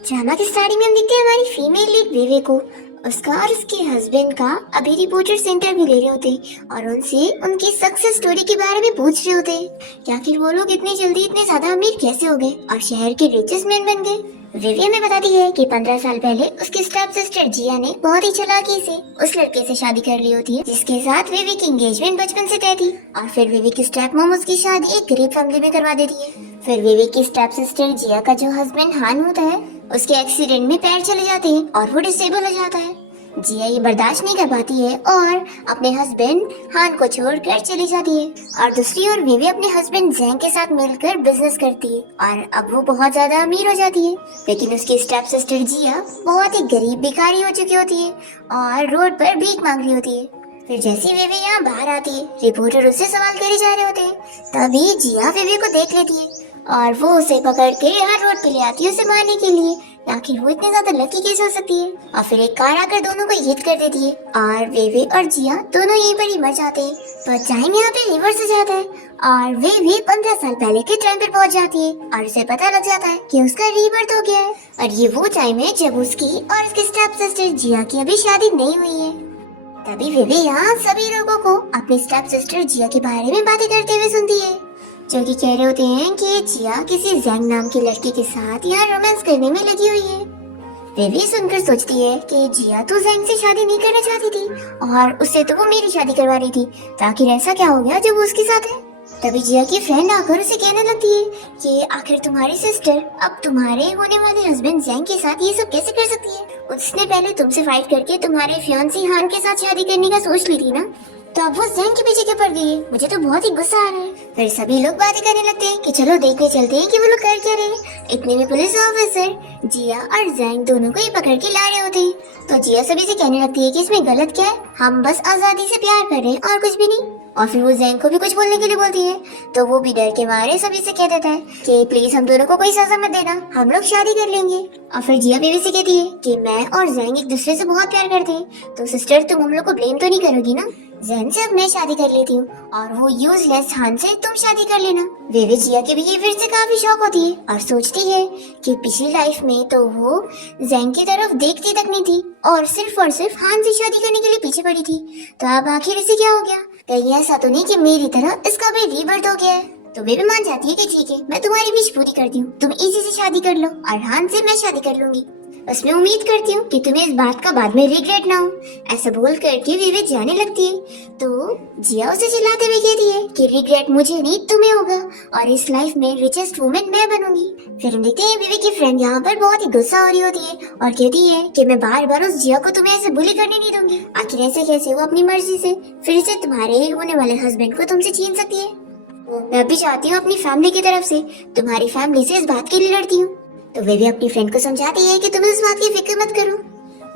Drama की starting में हम देखते हैं हमारी फीमेल लीड विवे को। उसका और उसके हस्बैंड का अभी रिपोर्टर्स इंटरव्यू ले रहे होते और उनसे उनकी सक्सेस स्टोरी के बारे में पूछ रहे होते कि आखिर वो लोग इतनी जल्दी इतने ज्यादा अमीर कैसे हो गए और शहर के रिचेस्ट मैन बन गए। विवे हमें बताती है कि 15 साल पहले उसकी स्टेप सिस्टर जिया ने बहुत ही चालाकी से उस लड़के से शादी कर ली होती है जिसके साथ विवे की एंगेजमेंट बचपन से तय थी। और फिर विवे की स्टेप मॉम उसकी शादी एक गरीब फैमिली में करवा देती है। फिर विवे की स्टेप सिस्टर जिया का जो हस्बैंड हान होता है उसके एक्सीडेंट में पैर चले जाते हैं और वो डिसेबल हो जाता है। जिया ये बर्दाश्त नहीं कर पाती है और अपने हस्बैंड हान को छोड़कर चली जाती है। और दूसरी ओर विवे अपने हस्बैंड जैंग के साथ मिलकर बिजनेस करती है और अब वो बहुत ज्यादा अमीर हो जाती है। लेकिन उसकी स्टेप सिस्टर जिया बहुत ही गरीब भिखारी हो चुकी होती है और रोड पर भीख मांग रही होती है। फिर जैसे विवे यहाँ बाहर आती है, रिपोर्टर उससे सवाल करे जा रहे होते हैं। तभी जिया विवे को देख लेती है और वो उसे पकड़ के यहाँ रोड पे ले आती है उसे मारने के लिए। आखिर वो इतनी ज्यादा लकी कैसे हो सकती है। और फिर एक कार आकर दोनों को हिट कर देती है और वेवे और जिया दोनों यहीं पर ही मर जाते हैं। तो टाइम यहाँ पे रिवर्स हो जाता है और वेवे 15 साल पहले के टाइम पर पहुंच जाती है और उसे पता लग जाता है कि उसका रीबर्थ हो गया है। और ये वो टाइम है जब उसकी और उसकी स्टेप सिस्टर जिया की अभी शादी नहीं हुई है। तभी वेवे यहाँ सभी लोगों को अपनी स्टेप सिस्टर जिया के बारे में बातें करते हुए सुनती है, जो कि कह रहे होते हैं कि जिया किसी जैंग नाम की लड़की के साथ यहाँ रोमांस करने में लगी हुई है। वेवे सुनकर सोचती है कि जिया तो जैंग से शादी नहीं करना चाहती थी और उससे तो वो मेरी शादी करवा रही थी, तो आखिर ऐसा क्या हो गया जब वो उसके साथ है। तभी जिया की फ्रेंड आकर उसे कहने लगती है कि आखिर तुम्हारी सिस्टर अब तुम्हारे होने वाले हस्बैंड जैंग के साथ ये सब कैसे कर सकती है। उसने पहले तुमसे फाइट करके तुम्हारे फियांसी हान के साथ शादी करने का सोच ली थी ना, तो अब वो जैंग के पीछे क्यों पड़ गई है। मुझे तो बहुत ही गुस्सा आ रहा है। फिर सभी लोग बातें करने लगते हैं कि चलो देखने चलते हैं कि वो लोग कर क्या रहे हैं। इतने में पुलिस ऑफिसर जिया और जैंग दोनों को ही पकड़ के ला रहे होते हैं। तो जिया सभी से कहने लगती है कि इसमें गलत क्या है, हम बस आजादी से प्यार कर रहे हैं और कुछ भी नहीं। और फिर वो जैंग को भी कुछ बोलने के लिए बोलती है, तो वो भी डर के मारे सभी से कह देता है कि प्लीज हम दोनों को कोई सजा मत देना, हम लोग शादी कर लेंगे। और फिर जिया बेबी से कहती है कि मैं और जैंग एक दूसरे से बहुत प्यार करते हैं, तो सिस्टर तुम हम लोग को ब्लेम तो नहीं करोगी ना। जैन से अब मैं शादी कर लेती हूँ और वो यूजलेस हान से तुम शादी कर लेना। वेवे जिया के बिहेवियर से काफी शॉक होती है और सोचती है कि पिछली लाइफ में तो वो जैन की तरफ देखती तक नहीं थी और सिर्फ हान से शादी करने के लिए पीछे पड़ी थी। तो अब आखिर इसे क्या हो गया, कहीं ऐसा तो नहीं कि मेरी तरह इसका भी रीबर्थ हो गया है। तो वे भी मान जाती है कि ठीक है मैं तुम्हारी विश पूरी करती हूँ, तुम इसी से शादी कर लो और हान से मैं शादी कर लूंगी। बस मैं उम्मीद करती हूँ कि तुम्हें इस बात का बाद में रिग्रेट ना हो। ऐसा बोल करके विवे जाने लगती है तो जिया उसे चिल्लाते हुए कहती है कि रिग्रेट मुझे नहीं तुम्हें होगा और इस लाइफ में रिचेस्ट वुमेन मैं बनूंगी। फिर हम देखते हैं विवे की फ्रेंड यहाँ पर बहुत ही गुस्सा हो रही होती है और कहती है कि मैं बार बार उस जिया को तुम्हें ऐसे बुली करने नहीं दूंगी। आखिर ऐसे कैसे वो अपनी मर्जी से फिर से तुम्हारे होने वाले हस्बैंड को तुमसे छीन सकती है। मैं भी चाहती हूँ अपनी फैमिली की तरफ से तुम्हारी फैमिली से इस बात के लिए लड़ती हूँ। तो वे भी अपनी फ्रेंड को समझाती है कि तुम इस बात की फिक्र मत करो,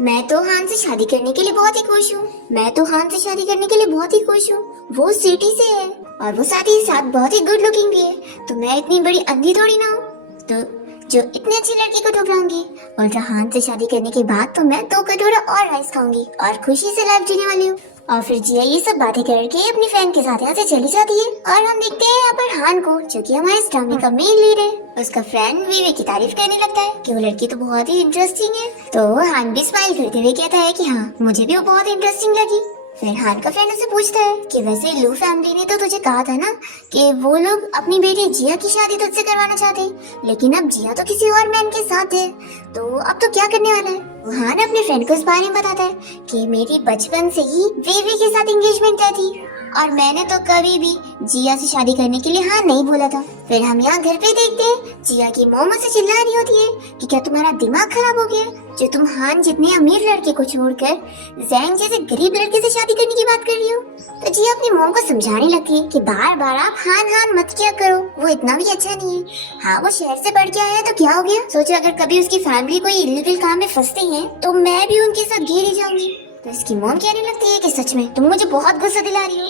मैं तो हान से शादी करने के लिए बहुत ही खुश हूँ, मैं तो हान से शादी करने के लिए बहुत ही खुश हूँ। वो सिटी से है और वो साथ ही साथ बहुत ही गुड लुकिंग भी है, तो मैं इतनी बड़ी अंधी थोड़ी ना हूँ तो जो इतनी अच्छी लड़की को ठुकराऊंगी। उल्टा हान से शादी करने के बाद तो मैं 2 कटोरा और राइस खाऊंगी और खुशी से लाइफ जीने वाली हूँ। और फिर जिया ये सब बातें करके अपनी फ्रेंड के साथ यहाँ से चली जाती है और हम देखते हैं यहाँ पर हान को, जो कि हमारे इस ड्रामे का मेन लीड है। उसका फ्रेंड विवे की तारीफ करने लगता है कि वो लड़की तो बहुत ही इंटरेस्टिंग है। तो हान भी स्माइल करते हुए कहता है कि हाँ मुझे भी वो बहुत इंटरेस्टिंग लगी। फिर हान का फ्रेंड उसे पूछता है कि वैसे लू फैमिली ने तो तुझे कहा था ना कि वो लोग अपनी बेटी जिया की शादी तुझसे करवाना चाहते, लेकिन अब जिया तो किसी और मैन के साथ है, तो अब तो क्या करने वाला है। हान अपने फ्रेंड को इस बारे में बताता है कि मेरी बचपन से ही वेवे के साथ एंगेजमेंट तय थी और मैंने तो कभी भी जिया से शादी करने के लिए हाँ नहीं बोला था। फिर हम यहाँ घर पे देखते हैं जिया की मॉम से चिल्ला रही होती है कि क्या तुम्हारा दिमाग खराब हो गया जो तुम हान जितने अमीर लड़के को छोड़कर जैंग जैसे गरीब लड़के से शादी करने की बात कर रही हो। तो जिया अपनी मॉम को समझाने लगती है कि बार बार आप हान हान मत किया करो, वो इतना भी अच्छा नहीं है। हाँ वो शहर से पढ़ के आया तो क्या हो गया, सोचो अगर कभी उसकी फैमिली कोई इलीगल काम में फंसती है तो मैं भी उनके साथ घेरी जाऊंगी। तो इसकी मॉम कहने लगती है कि सच में तुम मुझे बहुत गुस्सा दिला रही हो।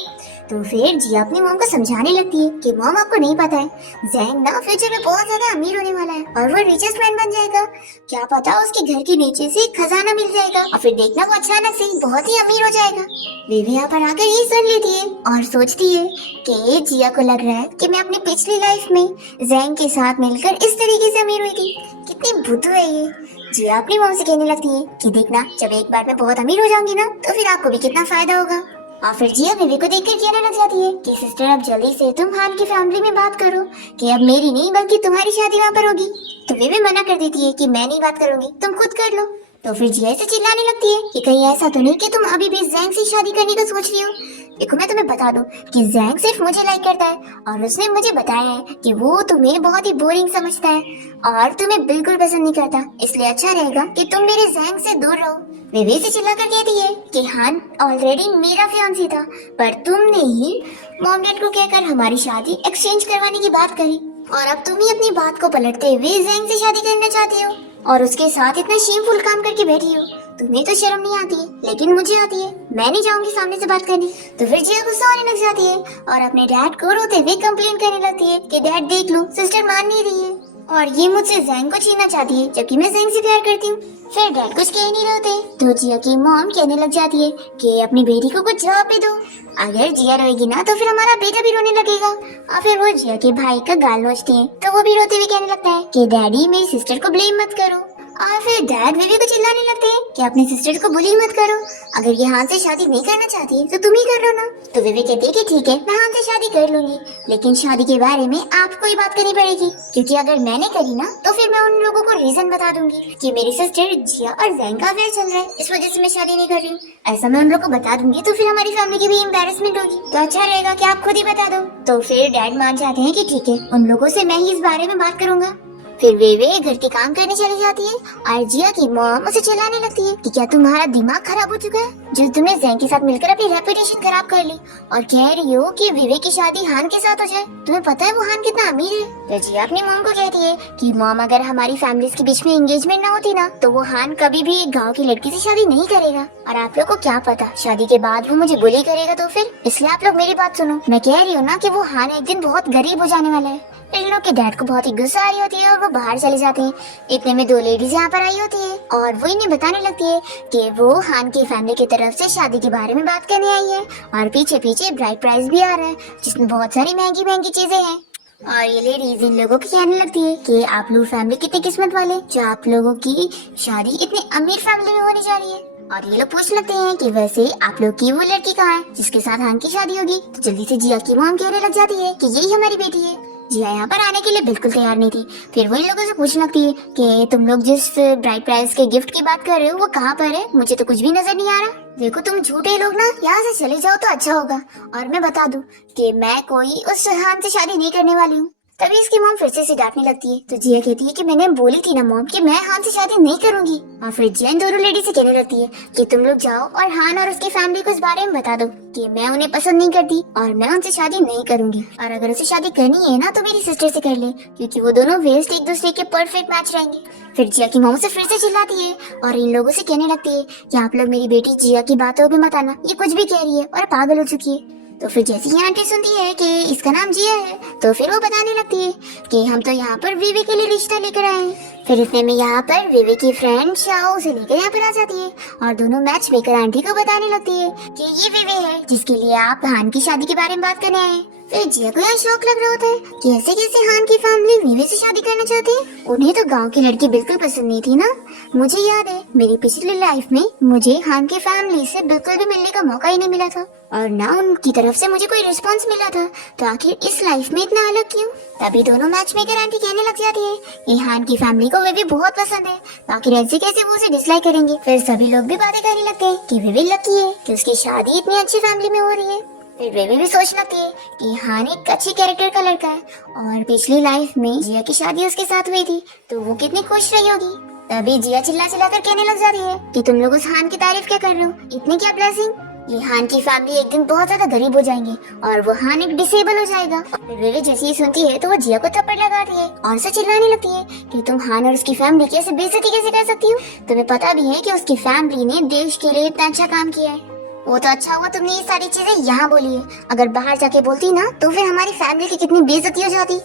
तो फिर जिया अपनी मॉम को समझाने लगती है कि मॉम आपको नहीं पता है, जैंग ना फ्यूचर में बहुत ज्यादा अमीर होने वाला है और वो रिचेस्ट मैन बन जाएगा। क्या पता उसके घर के नीचे से खजाना मिल जाएगा और फिर देखना वो अचानक से बहुत ही अमीर हो जाएगा। विवे यहाँ पर आकर ये सुन लेती है और सोचती है कि जिया को लग रहा है कि मैं अपनी पिछली लाइफ में जैंग के साथ मिलकर इस तरीके से अमीर हुई थी। कितनी बुद्धू है ये। जिया अपनी मॉम से कहने लगती है कि देखना, जब एक बार मैं बहुत अमीर हो जाऊंगी ना तो फिर आपको भी कितना फायदा होगा। और फिर जिया विवे को देखकर कहने लग जाती है कि सिस्टर, अब जल्दी से तुम हान की फैमिली में बात करो कि अब मेरी नहीं बल्कि तुम्हारी शादी वहाँ पर होगी। तो विवे मना कर देती है कि मैं नहीं बात करूंगी, तुम खुद कर लो। तो फिर जिया से चिल्लाने लगती है कि कहीं ऐसा तो नहीं कि तुम अभी भी जैंग से शादी करने का सोच रही हो। देखो, मैं तुम्हें बता दूं कि जैंग सिर्फ मुझे लाइक करता है और उसने मुझे बताया है कि वो तुम्हें बहुत ही बोरिंग समझता है और तुम्हें बिल्कुल पसंद नहीं करता, इसलिए अच्छा रहेगा कि तुम मेरे जैंग से दूर रहो। विवे से चिल्लाकर कहती है कि हान ऑलरेडी मेरा फियांसी था, पर तुमने ही मॉम डैड को कहकर हमारी शादी एक्सचेंज करवाने की बात करी और अब तुम ही अपनी बात को पलटते हुए जैंग से शादी करना चाहती हो और उसके साथ इतना शेमफुल काम करके बैठी हो। तुम्हें तो शर्म नहीं आती है, लेकिन मुझे आती है। मैं नहीं जाऊंगी सामने से बात करने। तो फिर जिया गुस्सा होने लग जाती है और अपने डैड को रोते हुए कंप्लेन करने लगती है कि डैड देख लो, सिस्टर मान नहीं रही है और ये मुझसे जैंग को छीनना चाहती है, जबकि मैं जैंग से प्यार करती हूँ। फिर डैड कुछ कह नहीं रहे होते तो जिया की मॉम कहने लग जाती है कि अपनी बेटी को कुछ जवाब भी दो। अगर जिया रोएगी ना तो फिर हमारा बेटा भी रोने लगेगा। और फिर वो जिया के भाई का गाल नोचती है तो वो भी रोते हुए कहने लगता है कि डैडी, मेरी सिस्टर को ब्लेम मत करो। और फिर डैड विवे को चिल्लाने लगते हैं कि अपनी सिस्टर को बुली मत करो, अगर ये हान से शादी नहीं करना चाहती है तो तुम ही कर लो ना। तो विवे कहती है कि ठीक है, मैं हान से शादी कर लूंगी, लेकिन शादी के बारे में आपको ही बात करनी पड़ेगी, क्योंकि अगर मैंने करी ना तो फिर मैं उन लोगों को रीजन बता दूंगी कि मेरी सिस्टर जिया और जैंग का अफेयर चल रहा है, इस वजह से मैं शादी नहीं कर रही हूँ। ऐसा मैं उन लोगों को बता दूंगी तो फिर हमारी फैमिली की भी एम्बेरसमेंट होगी, तो अच्छा रहेगा कि आप खुद ही बता दो। तो फिर डैड मान जाते हैं कि ठीक है, उन लोगों से मैं ही इस बारे में बात करूंगा। फिर वे घर के काम करने चली जाती है और जिया की मॉम उसे चिल्लाने लगती है कि क्या तुम्हारा दिमाग खराब हो चुका है, जो तुमने जैंग के साथ मिलकर अपनी रेपुटेशन खराब कर ली और कह रही हो कि विवे की शादी हान के साथ हो जाए। तुम्हें पता है वो हान कितना अमीर है। तो जिया अपनी मॉम को कहती है कि मॉम, अगर हमारी फैमिलीज के बीच में एंगेजमेंट ना होती ना तो वो हान कभी भी एक गाँव की लड़की से शादी नहीं करेगा, और आप लोग को क्या पता शादी के बाद वो मुझे बुली करेगा। तो फिर इसलिए आप लोग मेरी बात सुनो, मैं कह रही हूँ ना कि वो हान एक दिन बहुत गरीब हो जाने वाला है। इन लोग के डैड को बहुत ही गुस्सा आ रही होती है और वो बाहर चले जाते हैं। इतने में दो लेडीज यहाँ पर आई होती है और वो इन्हें बताने लगती है कि वो हान की फैमिली की तरफ से शादी के बारे में बात करने आई है और पीछे पीछे ब्राइड प्राइस भी आ रहा है जिसमें बहुत सारी महंगी महंगी चीजें हैं। और ये लेडीज इन लोगों को कहने लगती है कि आप लोग फैमिली कितनी किस्मत वाले, जो आप लोगों की शादी इतनी अमीर फैमिली में होने जा रही है। और ये लोग पूछ लगते हैं कि वैसे आप लोग की वो लड़की कहाँ है जिसके साथ हान की शादी होगी। तो जल्दी से जिया की मॉम कहने लग जाती है कि यही हमारी बेटी है। जिया यहाँ पर आने के लिए बिल्कुल तैयार नहीं थी। फिर वो इन लोगों से पूछने लगती है कि तुम लोग जिस ब्राइड प्राइस के गिफ्ट की बात कर रहे हो वो कहाँ पर है, मुझे तो कुछ भी नजर नहीं आ रहा। देखो, तुम झूठे लोग ना यहाँ से चले जाओ तो अच्छा होगा, और मैं बता दूं कि मैं कोई उस हान से शादी नहीं करने वाली हूँ। तभी इसकी मॉम फिर से डांटने लगती है। तो जिया कहती है कि मैंने बोली थी ना मॉम कि मैं हान से शादी नहीं करूंगी। और फिर जिया इन दोनों लेडी से कहने लगती है कि तुम लोग जाओ और हान और उसकी फैमिली को इस बारे में बता दो कि मैं उन्हें पसंद नहीं करती और मैं उनसे शादी नहीं करूंगी, और अगर उसे शादी करनी है ना तो मेरी सिस्टर से कर ले, क्योंकि वो दोनों वेस्ट एक दूसरे के परफेक्ट मैच रहेंगे। फिर जिया की मॉम से फिर से चिल्लाती है और इन लोगों से कहने लगती है कि आप लोग मेरी बेटी जिया की बातों में मत आना, ये कुछ भी कह रही है और पागल हो चुकी है। तो फिर जैसे ही आंटी सुनती है कि इसका नाम जिया है तो फिर वो बताने लगती है कि हम तो यहाँ पर विवे के लिए रिश्ता लेकर आए हैं। फिर इतने में यहाँ पर विवे की फ्रेंड शाओ उसे लेकर यहाँ पर आ जाती है और दोनों मैच मेकर आंटी को बताने लगती है कि ये विवे है जिसके लिए आप हान की शादी के बारे में बात करने आए। फिर जिया को यहाँ शौक लग रहा होता है कि ऐसे कैसे हान की फैमिली विवे से शादी करना चाहती है। उन्हें तो गांव की लड़की बिल्कुल पसंद नहीं थी ना। मुझे याद है मेरी पिछली लाइफ में मुझे हान की फैमिली से बिल्कुल भी मिलने का मौका ही नहीं मिला था और ना उनकी तरफ से मुझे कोई रिस्पांस मिला था, तो आखिर इस लाइफ में इतना अलग क्यों। तभी दोनों मैच मेकर आंटी कहने लग जाती है कि हान की फैमिली को विवे बहुत पसंद है, तो आखिर ऐसे कैसे वो उसे डिसलाइक करेंगे। फिर सभी लोग भी बातें करने लगते हैं कि विवे लकी है कि उसकी शादी इतनी अच्छी फैमिली में हो रही है। फिर विवे भी सोचने लगती है कि हान एक अच्छी कैरेक्टर का लड़का है और पिछली लाइफ में जिया की शादी उसके साथ हुई थी तो वो कितनी खुश रही होगी। तभी जिया चिल्ला चिल्ला कर कहने लग जाती है कि तुम लोग उस हान की तारीफ क्या कर रहे हो, इतनी क्या ब्लेसिंग। ये हान की फैमिली एक दिन बहुत ज्यादा गरीब हो जाएंगे और वो हान एक डिसेबल हो जाएगा। फिर विवे जैसे ही सुनती है तो वो जिया को थप्पड़ लगाती है और उसे चिल्लाने लगती है कि तुम हान और उसकी फैमिली की बेइज्जती कैसे कर सकती हो। तुम्हें पता भी है कि उसकी फैमिली ने देश के लिए इतना अच्छा काम किया है। वो तो अच्छा हुआ तुमने ये सारी चीजें यहाँ बोली है, अगर बाहर जाके बोलती ना तो फिर हमारी फैमिली की कितनी बेइज्जती हो जाती।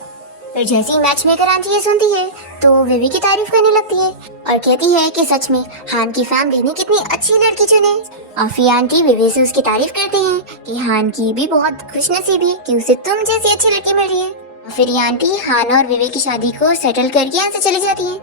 फिर जैसे ही मैच मेकर आंटी ये सुनती है तो विवी की तारीफ करने लगती है और कहती है कि सच में हान की फैमिली ने कितनी अच्छी लड़की चुने। और फिर आंटी विवी से उसकी तारीफ करते हैं कि हान की भी बहुत खुशनसीबी कि उसे तुम जैसी अच्छी लड़की मिल रही है। और फिर ये आंटी हान और विवी की शादी को सेटल करके यहाँ से चली जाती है।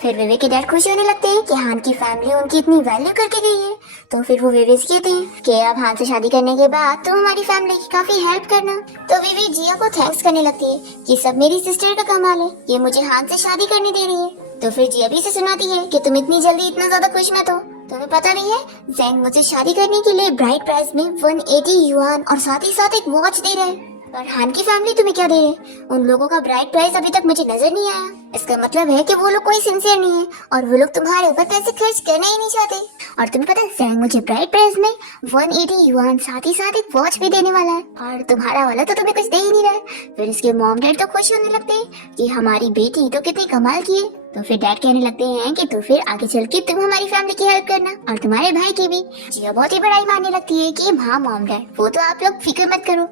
फिर विवे के डैड खुश होने लगते हैं कि हान की फैमिली उनकी इतनी वैल्यू करके गई है। तो फिर वो विवे से कहते हैं कि अब हान से शादी करने के बाद तुम हमारी फैमिली की काफी हेल्प करना। तो विवे जिया को थैंक्स करने लगती है कि सब मेरी सिस्टर का कमाल है, ये मुझे हान से शादी करने दे रही है। तो फिर जिया भी से सुनाती है कि तुम इतनी जल्दी इतना ज्यादा खुश मत हो, तुम्हें पता नहीं है जैंग मुझे शादी करने के लिए ब्राइड प्राइस में 180 युआन और साथ ही साथ एक वॉच दे रहे हैं। और हान की फैमिली तुम्हें क्या दे रहे हैं? उन लोगों का ब्राइड प्राइस अभी तक मुझे नजर नहीं आया। इसका मतलब है कि वो लोग कोई सिंसियर नहीं है और वो लोग तुम्हारे ऊपर पैसे खर्च करना ही नहीं चाहते। और तुम्हें पता है जैंग मुझे ब्राइड प्राइस में 180 युआन साथ ही साथ एक वॉच भी देने वाला है और तुम्हारा वाला तो तुम्हें कुछ दे ही नहीं रहा है। फिर इसके मॉम डैड तो खुश होने लगते हैं कि हमारी बेटी तो कितनी कमाल की है। तो फिर डैड कहने लगते हैं कि तो फिर आगे चल के तुम हमारी फैमिली की हेल्प करना और तुम्हारे भाई की भी। जिया बहुत ही बड़ाई मानने लगती है कि हाँ मॉम डैड वो तो आप लोग फिक्र मत करो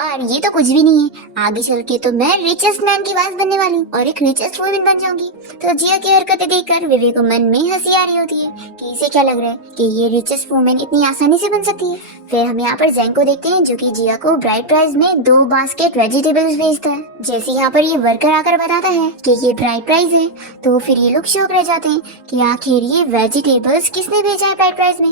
और ये तो कुछ भी नहीं है, आगे चल के तो मैं रिचेस्ट मैन की वाइफ बनने वाली हूँ और एक रिचेस्ट वुमन बन जाऊंगी। तो जिया की हरकतें देखकर विवे को मन में हंसी आ रही होती है कि इसे क्या लग रहा है कि ये रिचेस्ट वुमन इतनी आसानी से बन सकती है। फिर हम यहाँ पर जैंग को देखते हैं जो कि जिया को ब्राइड प्राइस में 2 बास्केट वेजिटेबल्स भेजता है। जैसे यहाँ पर ये वर्कर आकर बताता है कि ये ब्राइड प्राइस है तो फिर ये लोग शौक रह जाते हैं कि आखिर ये वेजिटेबल्स किसने भेजा है ब्राइड प्राइस में।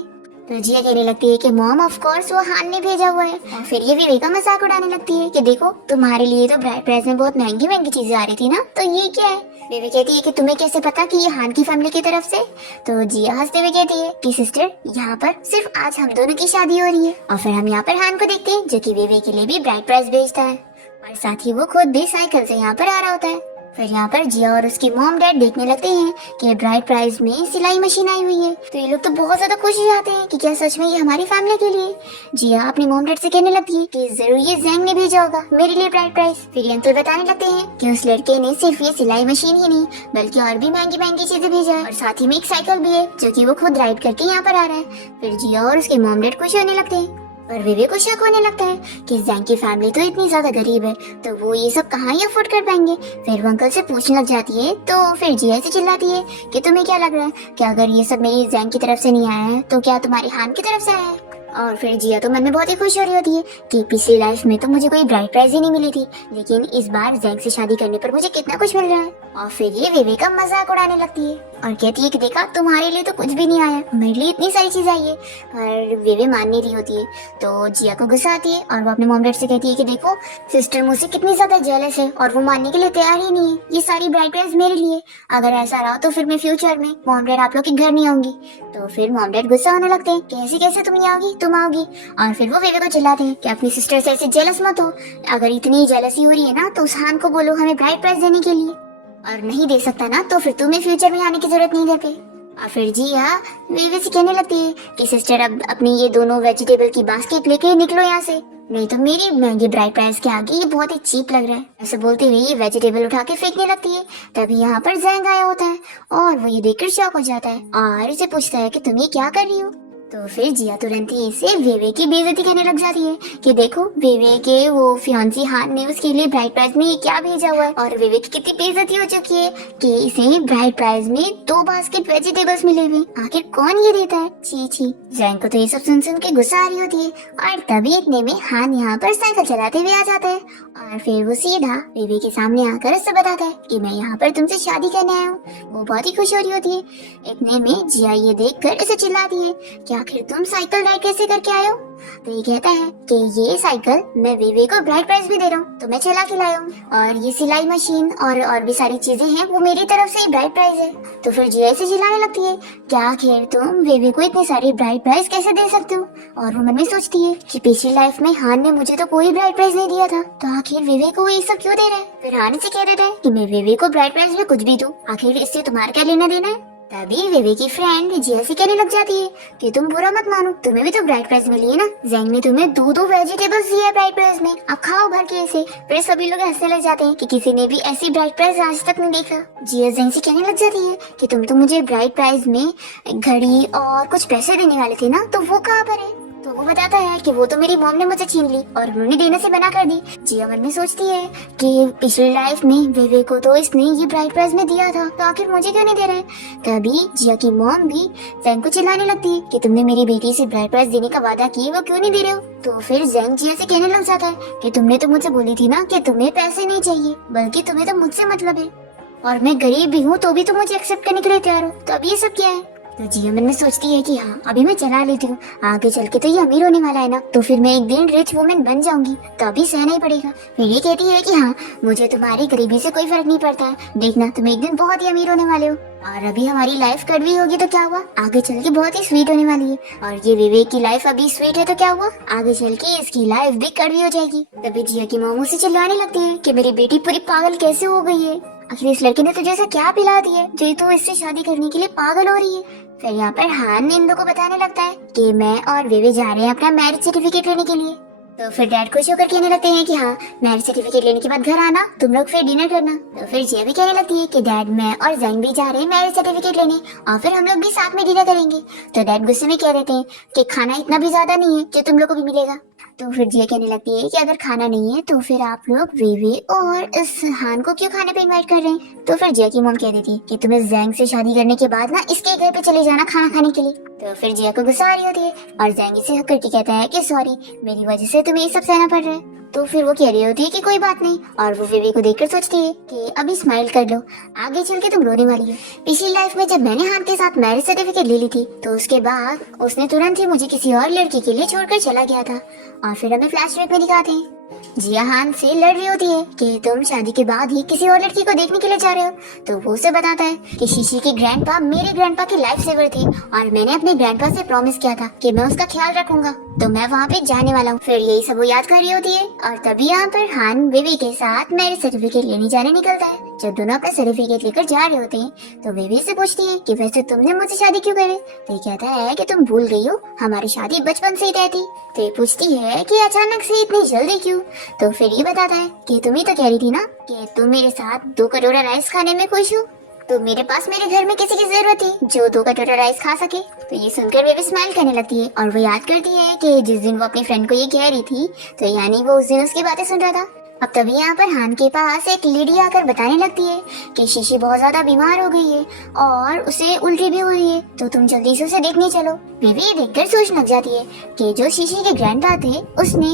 तो जिया कहने लगती है कि मॉम ऑफ कोर्स वो हान ने भेजा हुआ है। और फिर ये विवेक का मजाक उड़ाने लगती है कि देखो तुम्हारे लिए तो ब्राइड प्राइस में बहुत महंगी महंगी चीजें आ रही थी ना, तो ये क्या है। विवेक कहती है कि तुम्हें कैसे पता कि ये हान की फैमिली की तरफ से। तो जिया हंसते हुए कहती है कि सिस्टर यहाँ पर सिर्फ आज हम दोनों की शादी हो रही है। और फिर हम यहाँ पर हान को देखते हैं जो कि विवेक के लिए भी ब्राइड प्राइस भेजता है और साथ ही वो खुद भी साइकिल से यहाँ पर आ रहा होता है। फिर यहाँ पर जिया और उसके मॉम डैड देखने लगते हैं कि ब्राइड प्राइस में सिलाई मशीन आई हुई है। तो ये लोग तो बहुत ज्यादा खुश हो जाते हैं कि क्या सच में ये हमारी फैमिली के लिए। जिया अपने मॉम डैड से कहने लगती है कि जरूर ये जैंग ने भेजा होगा मेरे लिए ब्राइड प्राइस। फिर ये अंकल बताने लगते हैं कि उस लड़के ने सिर्फ ये सिलाई मशीन ही नहीं बल्कि और भी महंगी महंगी चीजें भेजा है और साथ ही में एक साइकिल भी है जो कि वो खुद राइड करके यहाँ पर आ रहा है। फिर जिया और उसके मॉम डैड खुश होने लगते हैं पर विवेक को शक होने लगता है कि जैंग की फैमिली तो इतनी ज्यादा गरीब है तो वो ये सब कहाँ ही अफोर्ड कर पाएंगे। फिर वो अंकल से पूछने लग जाती है तो फिर जिया से चिल्लाती है कि तुम्हें क्या लग रहा है कि अगर ये सब मेरी जैंग की तरफ से नहीं आया है तो क्या तुम्हारी हान की तरफ से आया है। और फिर जिया तो मन में बहुत ही खुश हो रही होती है कि पिछली लाइफ में तो मुझे कोई ब्राइड प्राइज ही नहीं मिली थी लेकिन इस बार जैंग से शादी करने पर मुझे कितना कुछ मिल रहा है। और फिर ये विवेक का मजाक उड़ाने लगती है और कहती है कि देखा तुम्हारे लिए तो कुछ भी नहीं आया, मेरे लिए इतनी सारी चीज आई है। पर विवेक मान नहीं रही होती है तो जिया को गुस्सा आती है और वो अपने मॉम डैड से कहती है कि देखो सिस्टर मुझसे कितनी ज्यादा जेलस है और वो मानने के लिए तैयार ही नहीं है, ये सारी ब्राइड प्राइज मेरे लिए। अगर ऐसा रहा तो फिर मैं फ्यूचर में मॉम डैड आप लोग के घर नहीं आऊंगी। तो फिर मॉम डैड गुस्सा होने लगते हैं कैसे कैसे तुम नहीं आओगी, तुम आओगी। और फिर वो विवेक को चिल्लाते हैं कि अपनी सिस्टर से ऐसे जेलस मत हो, अगर इतनी जेलसी हो रही है ना तो उस हान को बोलो हमें ब्राइड प्राइज देने के लिए, और नहीं दे सकता ना तो फिर तुम्हें फ्यूचर में आने की जरूरत नहीं घर पे। और फिर जिया विवेक से कहने लगती है कि सिस्टर अब अपनी ये दोनों वेजिटेबल की बास्केट लेके निकलो यहाँ से, नहीं तो मेरी महंगी ब्राइड प्राइस के आगे ये बहुत ही चीप लग रहा है। ऐसे बोलते हुए ये वेजिटेबल उठा के फेंकने लगती है। तभी यहाँ पर जैंग आया होता है और वो ये देखकर शॉक हो जाता है और इसे पूछता है कि तुम ये क्या कर रही हो। तो फिर जिया तुरंत ही इसे विवेक की बेइज्जती करने लग जाती है कि देखो विवेक के वो फियांसी हान ने उसके लिए ब्राइड प्राइज में ये क्या भेजा हुआ है और विवेक की कितनी बेइज्जती हो चुकी है कि इसे ब्राइड प्राइज में 2 बास्केट वेजिटेबल्स मिले हुए, आखिर कौन ये देता है, छी छी। जैंग को तो ये सब सुन सुन के गुस्सा आ रही होती है और तभी इतने में हान यहाँ पर साइकिल चलाते हुए आ जाता है और फिर वो सीधा विवेक के सामने आकर उससे बताता है कि मैं यहाँ पर तुमसे शादी करने आया हूँ। वो बहुत ही खुश हो रही होती है। इतने में जिया ये देखकर इसे चिल्लाती है कि आखिर तुम साइकिल राइड कैसे करके आए हो। तो ये कहता है कि ये साइकिल मैं विवेक को ब्राइड प्राइज भी दे रहा हूँ तो मैं चला के लाया हूँ और ये सिलाई मशीन और भी सारी चीजें हैं वो मेरी तरफ से ही ब्राइड प्राइज है। तो फिर जिया से चिल्लाने लगती है क्या आखिर तुम विवेक को इतनी सारी ब्राइड प्राइज कैसे दे सकते हो। और वो मन में सोचती है कि पिछली लाइफ में हान ने मुझे तो कोई ब्राइड प्राइज नहीं दिया था तो आखिर विवेक को ये सब क्यों दे रहा है। फिर हान से कह देता है कि मैं विवेक को ब्राइड प्राइज में कुछ भी दूं, आखिर इससे तुम्हारा क्या लेना देना है। तभी विवेक की फ्रेंड जिया से कहने लग जाती है कि तुम बुरा मत मानो, तुम्हें भी तो ब्राइड प्राइज मिली है ना, जैंग ने तुम्हें 2 वेजिटेबल्स दिए है ब्राइड प्राइज में, अब खाओ भर के ऐसे। फिर सभी लोग हंसने लग जाते हैं कि किसी ने भी ऐसी ब्राइड प्राइज आज तक नहीं देखा। जिया जैंग से कहने लग जाती है कि तुम तो मुझे ब्राइड प्राइज में घड़ी और कुछ पैसे देने वाले थे ना, तो वो कहाँ पर है। तो तो वो बताता है कि वो तो मेरी मॉम ने मुझे छीन ली और उन्होंने देने से मना कर दी। जिया मन में सोचती है कि पिछली लाइफ में विवेक को तो इसने ये ब्राइड प्राइज में दिया था, तो आखिर मुझे क्यों नहीं दे रहे। तभी जिया की मॉम भी जैंग को चिल्लाने लगती है कि तुमने मेरी बेटी से ब्राइड प्राइज देने का वादा किया, वो क्यों नहीं दे रहे हो। तो फिर जैंग जिया से कहने लग जाता है कि तुमने तो मुझे बोली थी ना कि तुम्हें पैसे नहीं चाहिए, बल्कि तुम्हें तो मुझसे मतलब है, और मैं गरीब भी हूँ तो भी तुम मुझे एक्सेप्ट करने के लिए तैयार हो, तो अब ये सब क्या है। तो जिया मन में सोचती है कि हाँ अभी मैं चला लेती हूँ, आगे चल के तो ये अमीर होने वाला है ना, तो फिर मैं एक दिन रिच वुमेन बन जाऊंगी, तो अभी सहना ही पड़ेगा। फिर ये कहती है कि हाँ मुझे तुम्हारी गरीबी से कोई फर्क नहीं पड़ता है, देखना तुम एक दिन बहुत ही अमीर होने वाले हो, और अभी हमारी लाइफ कड़वी होगी तो क्या हुआ, आगे चल के बहुत ही स्वीट होने वाली है। और ये विवेक की लाइफ अभी स्वीट है तो क्या हुआ, आगे चल के इसकी लाइफ भी कड़वी हो जाएगी। तभी जिया की मॉम उसे चिल्लाने लगती है कि मेरी बेटी पूरी पागल कैसे हो गई है, आखिर इस लड़के ने तुझे ऐसा क्या पिला दिया जो तू इससे शादी करने के लिए पागल हो रही है। फिर यहाँ पर हान इन लोगों को बताने लगता है कि मैं और विवे जा रहे हैं अपना मैरिज सर्टिफिकेट लेने के लिए। तो फिर डैड खुश होकर कहने लगते हैं कि हाँ मैरिज सर्टिफिकेट लेने के बाद घर आना, तुम लोग फिर डिनर करना। तो फिर जिया भी कहने लगती है कि डैड मैं और जैंग भी जा रहे हैं मैरिज सर्टिफिकेट लेने, और फिर हम लोग भी साथ में डिनर करेंगे। तो डैड गुस्से में कह देते हैं कि खाना इतना भी ज्यादा नहीं है जो तुम लोग को भी मिलेगा। तो फिर जिया कहने लगती है कि अगर खाना नहीं है तो फिर आप लोग विवे और इस हान को क्यों खाने पे इनवाइट कर रहे हैं। तो फिर जिया की मॉम कह देती है कि तुम्हें जैंग से शादी करने के बाद ना इसके घर पे चले जाना खाना खाने के लिए। तो फिर जिया को गुस्सा आ रही होती है और जैंग इसे हक करके कहता है कि सॉरी मेरी वजह से तुम्हें ये सब सहना पड़ रहा है। तो फिर वो कह रही होती है कि कोई बात नहीं, और वो विवे को देखकर सोचती है कि अभी स्माइल कर लो, आगे चल के तुम रोने वाली हो। पिछली लाइफ में जब मैंने हान के साथ मैरिज सर्टिफिकेट ले ली थी तो उसके बाद उसने तुरंत ही मुझे किसी और लड़की के लिए छोड़कर चला गया था। और फिर हमें फ्लैशबैक में दिखाते हैं जिया हान से लड़ रही होती है कि तुम शादी के बाद ही किसी और लड़की को देखने के लिए जा रहे हो। तो वो उसे बताता है कि शीशी के ग्रैंडपा मेरे ग्रैंडपा के लाइफ सेवर थे और मैंने अपने ग्रैंडपा से प्रॉमिस किया था कि मैं उसका ख्याल रखूंगा, तो मैं वहाँ पे जाने वाला हूँ। फिर यही सब वो याद कर रही होती है और तभी यहाँ पर हान बेबी के साथ मैरिज सर्टिफिकेट लेने जाने निकलता है। जब दोनों अपना सर्टिफिकेट लेकर जा रहे होते हैं तो बेबी से पूछती है कि वैसे तुमने मुझसे शादी क्यों करे। तो कहता है कि तुम भूल गई हो हमारी शादी बचपन से ही तय थी। तो पूछती है कि अचानक से इतनी जल्दी क्यों। तो फिर ये बताता है कि तुम ही तो कह रही थी ना कि तुम मेरे साथ 2 कटोरा राइस खाने में खुश हो, तो मेरे पास मेरे घर में किसी की जरूरत थी जो 2 कटोरा राइस खा सके। तो ये सुनकर बेबी स्माइल करने लगती है और वो याद करती है कि जिस दिन वो अपनी फ्रेंड को ये कह रही थी तो यानी वो उस दिन उसकी बातें सुन रहा था। अब तभी यहाँ पर हान के पास एक लेडी आकर बताने लगती है कि शीशी बहुत ज्यादा बीमार हो गई है और उसे उल्टी भी हो रही है, तो तुम जल्दी से उसे देखने चलो। बेबी ये देखकर सोचने लग जाती है कि जो शीशी के ग्रैंडपा थे उसने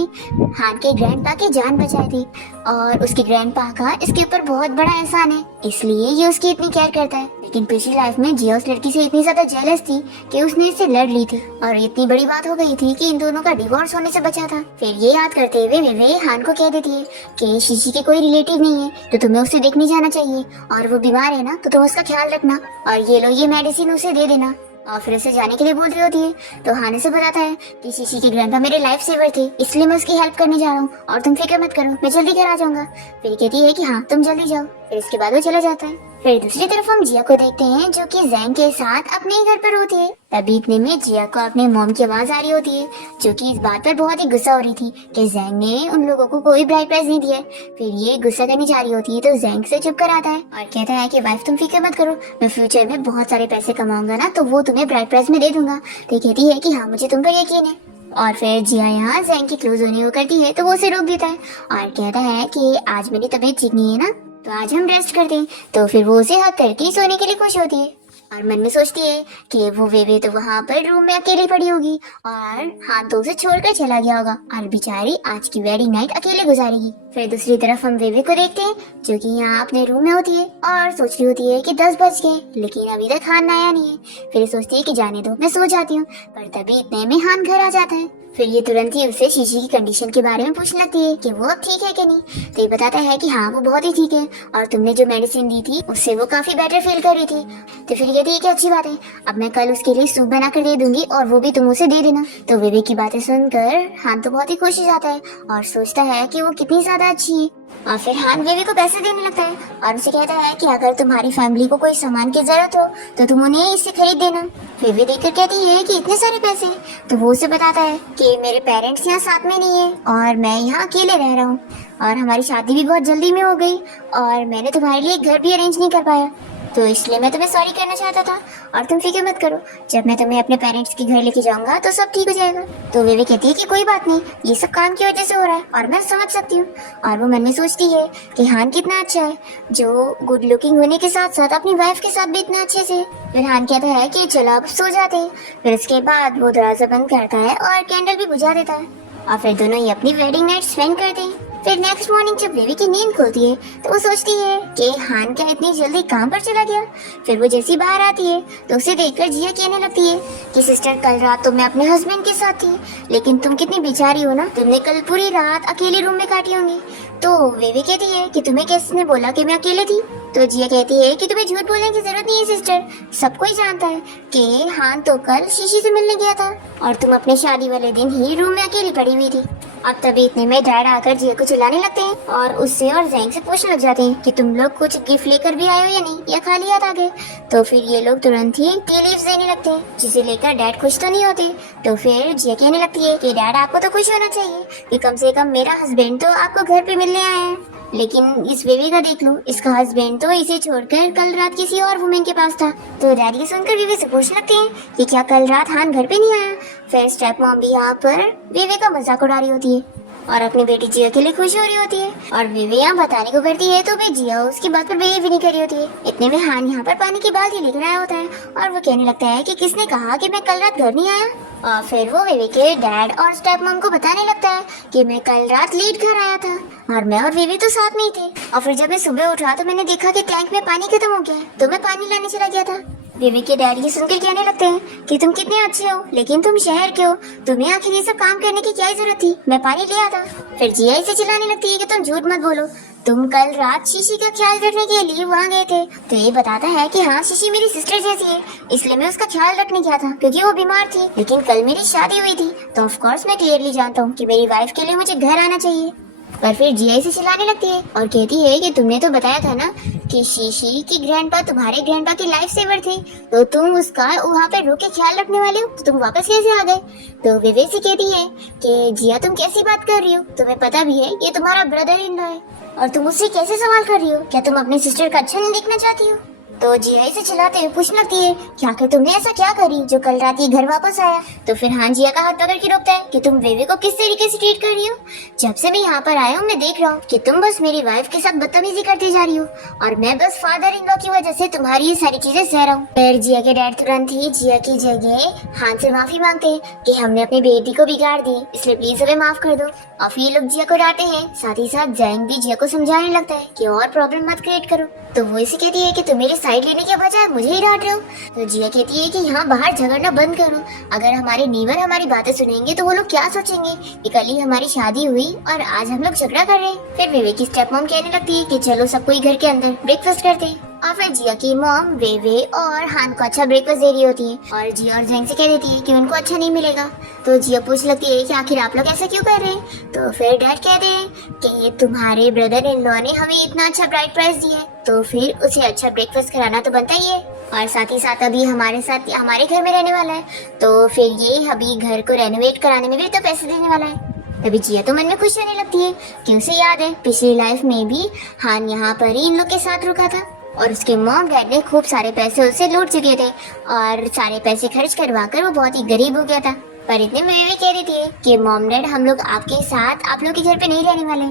हान के ग्रैंडपा की जान बचाई थी और उसके ग्रैंडपा का इसके ऊपर बहुत बड़ा एहसान है, इसलिए ये उसकी इतनी केयर करता है। लेकिन पिछली लाइफ में जिया उस लड़की से इतनी ज्यादा जेलस थी कि उसने इससे लड़ ली थी और इतनी बड़ी बात हो गई थी कि इन दोनों का डिवोर्स होने से बचा था। फिर ये याद करते हुए विवे हान को कह देती है कि शीशी के कोई रिलेटिव नहीं है तो तुम्हें उसे देखने जाना चाहिए, और वो बीमार है ना तो तुम उसका ख्याल रखना, और ये लो ये मेडिसिन उसे दे देना। और फिर उसे जाने के लिए बोल रही होती है तो हान से बताता है कि शीशी के ग्रैंडपा मेरे लाइफ सेवर थे इसलिए मैं उसकी हेल्प करने जा रहा हूँ और तुम फिक्र मत करो मैं जल्दी घर आ जाऊंगा। फिर कहती है कि हाँ तुम जल्दी जाओ। फिर इसके बाद वो चला जाता है। फिर दूसरी तरफ हम जिया को देखते हैं जो कि जैंग के साथ अपने ही घर पर होती है। तभी इतने में जिया को अपने मॉम की आवाज आ रही होती है जो कि इस बात पर बहुत ही गुस्सा हो रही थी कि जैंग ने उन लोगों को कोई ब्राइड प्राइज नहीं दिया। फिर ये गुस्सा करने जा रही होती है तो जैंग से चुप कर आता है और कहता है कि वाइफ तुम फिक्र मत करो, मैं फ्यूचर में बहुत सारे पैसे कमाऊंगा ना तो वो तुम्हें ब्राइड प्राइज में दे दूंगा। तो कहती है कि हाँ मुझे तुम पर यकीन है। और फिर जिया यहाँ जैंग की क्लोज होने को करती है तो वो उसे रोक देता है और कहता है कि आज मेरी तबीयत ठीक नहीं है ना तो आज हम रेस्ट करते हैं। तो फिर वो उसे हक करके सोने के लिए खुश होती है और मन में सोचती है कि वो वेवे तो वहाँ पर रूम में अकेली पड़ी होगी और हाथ तो उसे छोड़कर चला गया होगा और बेचारी आज की वेडिंग नाइट अकेले गुजारेगी। फिर दूसरी तरफ हम वेवे को देखते हैं जो कि यहाँ अपने रूम में होती है और सोच रही होती है कि 10 बज गए लेकिन अभी तक हान आया नहीं है। फिर सोचती है कि जाने दो मैं सो जाती हूँ, पर तभी इतने में हान घर आ जाता है। फिर ये तुरंत ही उससे शीशी की कंडीशन के बारे में पूछने लगती है कि वो अब ठीक है कि नहीं। तो ये बताता है कि हाँ वो बहुत ही ठीक है और तुमने जो मेडिसिन दी थी उससे वो काफी बेटर फील कर रही थी। तो फिर कहती है कि अच्छी बात है, अब मैं कल उसके लिए सूप बना कर दे दूंगी और वो भी तुम उसे दे देना। तो बेबी की बातें सुनकर हान तो बहुत ही खुश हो जाता है और सोचता है कि वो कितनी ज्यादा अच्छी है। और फिर हान बेबी को पैसे देने लगता है और उसे कहता है कि अगर तुम्हारी फैमिली को कोई सामान की जरूरत हो तो तुम उन्हें इससे खरीद देना। बेबी देखकर कहती है कि इतने सारे पैसे, तो वो उसे बताता है कि मेरे पेरेंट्स यहाँ साथ में नहीं है और मैं यहाँ अकेले रह रहा हूँ और हमारी शादी भी बहुत जल्दी में हो गई और मैंने तुम्हारे लिए घर भी अरेंज नहीं कर पाया। तो इसलिए मैं तुम्हें सॉरी कहना चाहता था। और तुम फिक्र मत करो, जब मैं तुम्हें अपने पेरेंट्स के घर लेके जाऊंगा तो सब ठीक हो जाएगा। तो वेवे कहती है कि कोई बात नहीं, ये सब काम की वजह से हो रहा है और मैं समझ सकती हूँ। और वो मन में सोचती है कि हान कितना अच्छा है, जो गुड लुकिंग होने के साथ साथ अपनी वाइफ के साथ भी इतना अच्छे से। फिर हान कहता है कि चलो अब सो जाते हैं। फिर उसके बाद वो दरवाजा बंद करता है और कैंडल भी बुझा देता है और फिर दोनों ही अपनी वेडिंग नाइट स्पेंड करते हैं। फिर नेक्स्ट मॉर्निंग जब बेबी की नींद खुलती है तो वो सोचती है कि हान क्या इतनी जल्दी काम पर चला गया। फिर वो जैसी बाहर आती है तो उसे देखकर जिया कहने लगती है कि सिस्टर, कल रात तो मैं अपने हस्बैंड के साथ थी, लेकिन तुम कितनी बेचारी हो ना, तुमने कल पूरी रात अकेले रूम में काटी होंगी। तो वेवी कहती है कि तुम्हें किसने बोला कि मैं अकेले थी। तो जिया कहती है कि तुम्हें झूठ बोलने की जरूरत नहीं है सिस्टर, सब कोई जानता है कि हान तो कल शीशी से मिलने गया था और तुम अपने शादी वाले दिन ही रूम में अकेली पड़ी हुई थी। अब तभी इतने में डैड आकर जिया को चिल्लाने लगते हैं और उससे और जैंग से पूछने लग जाते हैं कि तुम लोग कुछ गिफ्ट लेकर भी आए हो या नहीं, या खाली हाथ आ गए। तो फिर ये लोग तुरंत ही टी लीव्स देने लगते हैं, जिसे लेकर डैड खुश तो नहीं होते। तो फिर जिया कहने लगती है कि डैड आपको तो खुश होना चाहिए कि कम से कम मेरा हस्बैंड तो आपको घर पे मिलने आया है, लेकिन इस बेबी का देख लो, इसका हस्बैंड तो इसे छोड़कर कल रात किसी और वुमेन के पास था। तो डैडी सुनकर बेबी से पूछने लगते हैं कि क्या कल रात हान घर पे नहीं आया। फिर स्टेप मॉम भी यहाँ पर बेबी का मजाक उड़ा रही होती है और अपनी बेटी जिया के लिए खुश हो रही होती है और बेबी यहाँ बताने को करती है तो भी जिया उसकी बात पर बिलीव भी नहीं कर रही होती है। इतने में हान यहाँ पर पानी की बाल्टी लेकर आया होता है और वो कहने लगता है कि किसने कहा कि मैं कल रात घर नहीं आया। और फिर वो बेबी के डैड और स्टेप मॉम को बताने लगता है कि मैं कल रात लेट घर आया था और मैं और बेबी तो साथ में ही थे। और फिर जब मैं सुबह उठा तो मैंने देखा कि टैंक में पानी खत्म हो गया, तो मैं पानी लाने चला गया था। बेबी के डैड ये सुनकर कहने लगते हैं कि तुम कितने अच्छे हो, लेकिन तुम शहर के हो, तुम्हें आखिर ये सब काम करने की क्या जरूरत थी, मैं पानी ले आता। फिर जिया इसे चिल्लाने लगती है कि तुम झूठ मत बोलो, तुम कल रात शीशी का ख्याल रखने के लिए वहाँ गए थे। तो ये बताता है कि हाँ, शीशी मेरी सिस्टर जैसी है, इसलिए मैं उसका ख्याल रखने गया था क्योंकि वो बीमार थी। लेकिन कल मेरी शादी हुई थी तो ऑफ कोर्स मैं क्लियरली जानता हूँ कि मेरी वाइफ के लिए मुझे घर आना चाहिए। पर फिर जिया इसे चिल्लाने लगती है और कहती है कि तुमने तो बताया था ना कि शीशी की ग्रैंडपा तुम्हारे ग्रैंडपा के लाइफ सेवर थे, तो तुम उसका वहाँ पे रुक के ख्याल रखने वाले हो, तो तुम वापस कैसे आ गए। तो विवेक से कहती है कि जिया तुम कैसी बात कर रही हो, तुम्हें पता भी है ये तुम्हारा ब्रदर इन लॉ है और तुम उससे कैसे सवाल कर रही हो, क्या तुम अपने सिस्टर का अच्छा नहीं देखना चाहती हो। तो जिया इसे चिल्लाते हुए पूछने लगती है कि आखिर तुमने ऐसा क्या करी जो कल रात ये घर वापस आया। तो फिर हान जिया का हाथ पकड़ के रोकता है कि तुम बेबी को किस तरीके से ट्रीट कर रही हो, जब से मैं यहाँ पर आया हूँ मैं देख रहा हूँ कि तुम बस मेरी वाइफ के साथ बदतमीजी करती जा रही हो और मैं बस फादर इन लॉ की वजह से तुम्हारी ये सारी चीजें सह रहा हूँ। फिर जिया के डैड तुरंत ही जिया की जगह हान से माफी मांगते हैं कि हमने अपनी बेटी को बिगाड़ दी, इसलिए प्लीज हमें माफ कर दो। और फिर ये लोग जिया को डांटते हैं, साथ ही साथ जैंग भी जिया को समझाने लगता है कि और प्रॉब्लम मत क्रिएट करो। तो वो इसे कहती है कि तुम मेरी साइड लेने के बजाय मुझे ही डांट रहे हो। तो जिया कहती है कि यहाँ बाहर झगड़ना बंद करो, अगर हमारे नीवर हमारी बातें सुनेंगे तो वो लोग क्या सोचेंगे कि कल ही हमारी शादी हुई और आज हम लोग झगड़ा कर रहे हैं। फिर विवेक की स्टेप मॉम कहने लगती है कि चलो सब कोई घर के अंदर ब्रेकफास्ट करते हैं। और फिर जिया की मॉम वेवे और हान को अच्छा ब्रेकफास्ट दे रही होती है और जिया और जैंग से कह देती है कि उनको अच्छा नहीं मिलेगा। तो जिया पूछ लगती है कि आखिर आप लोग ऐसा क्यों कर रहे हैं। तो फिर डैड कहते हैं कि तुम्हारे ब्रदर इन लॉ ने हमें इतना अच्छा ब्राइड प्राइस दिया है, तो फिर उसे अच्छा ब्रेकफास्ट कराना तो बनता ही है और साथ ही साथ अभी हमारे साथ हमारे घर में रहने वाला है, तो फिर ये अभी घर को रेनोवेट कराने में भी तो पैसे देने वाला है। तभी जिया तो मन में खुश होने लगती है कि उसे याद है पिछली लाइफ में भी हान यहाँ पर ही इन लोग के साथ रुका था और उसके मॉम डैड ने खूब सारे पैसे उससे लूट चुके थे और सारे पैसे खर्च करवा कर वो बहुत ही गरीब हो गया था। पर इतने में भी कह देती है कि मॉम डैड हम लोग आपके साथ आप लोग के घर पे नहीं रहने वाले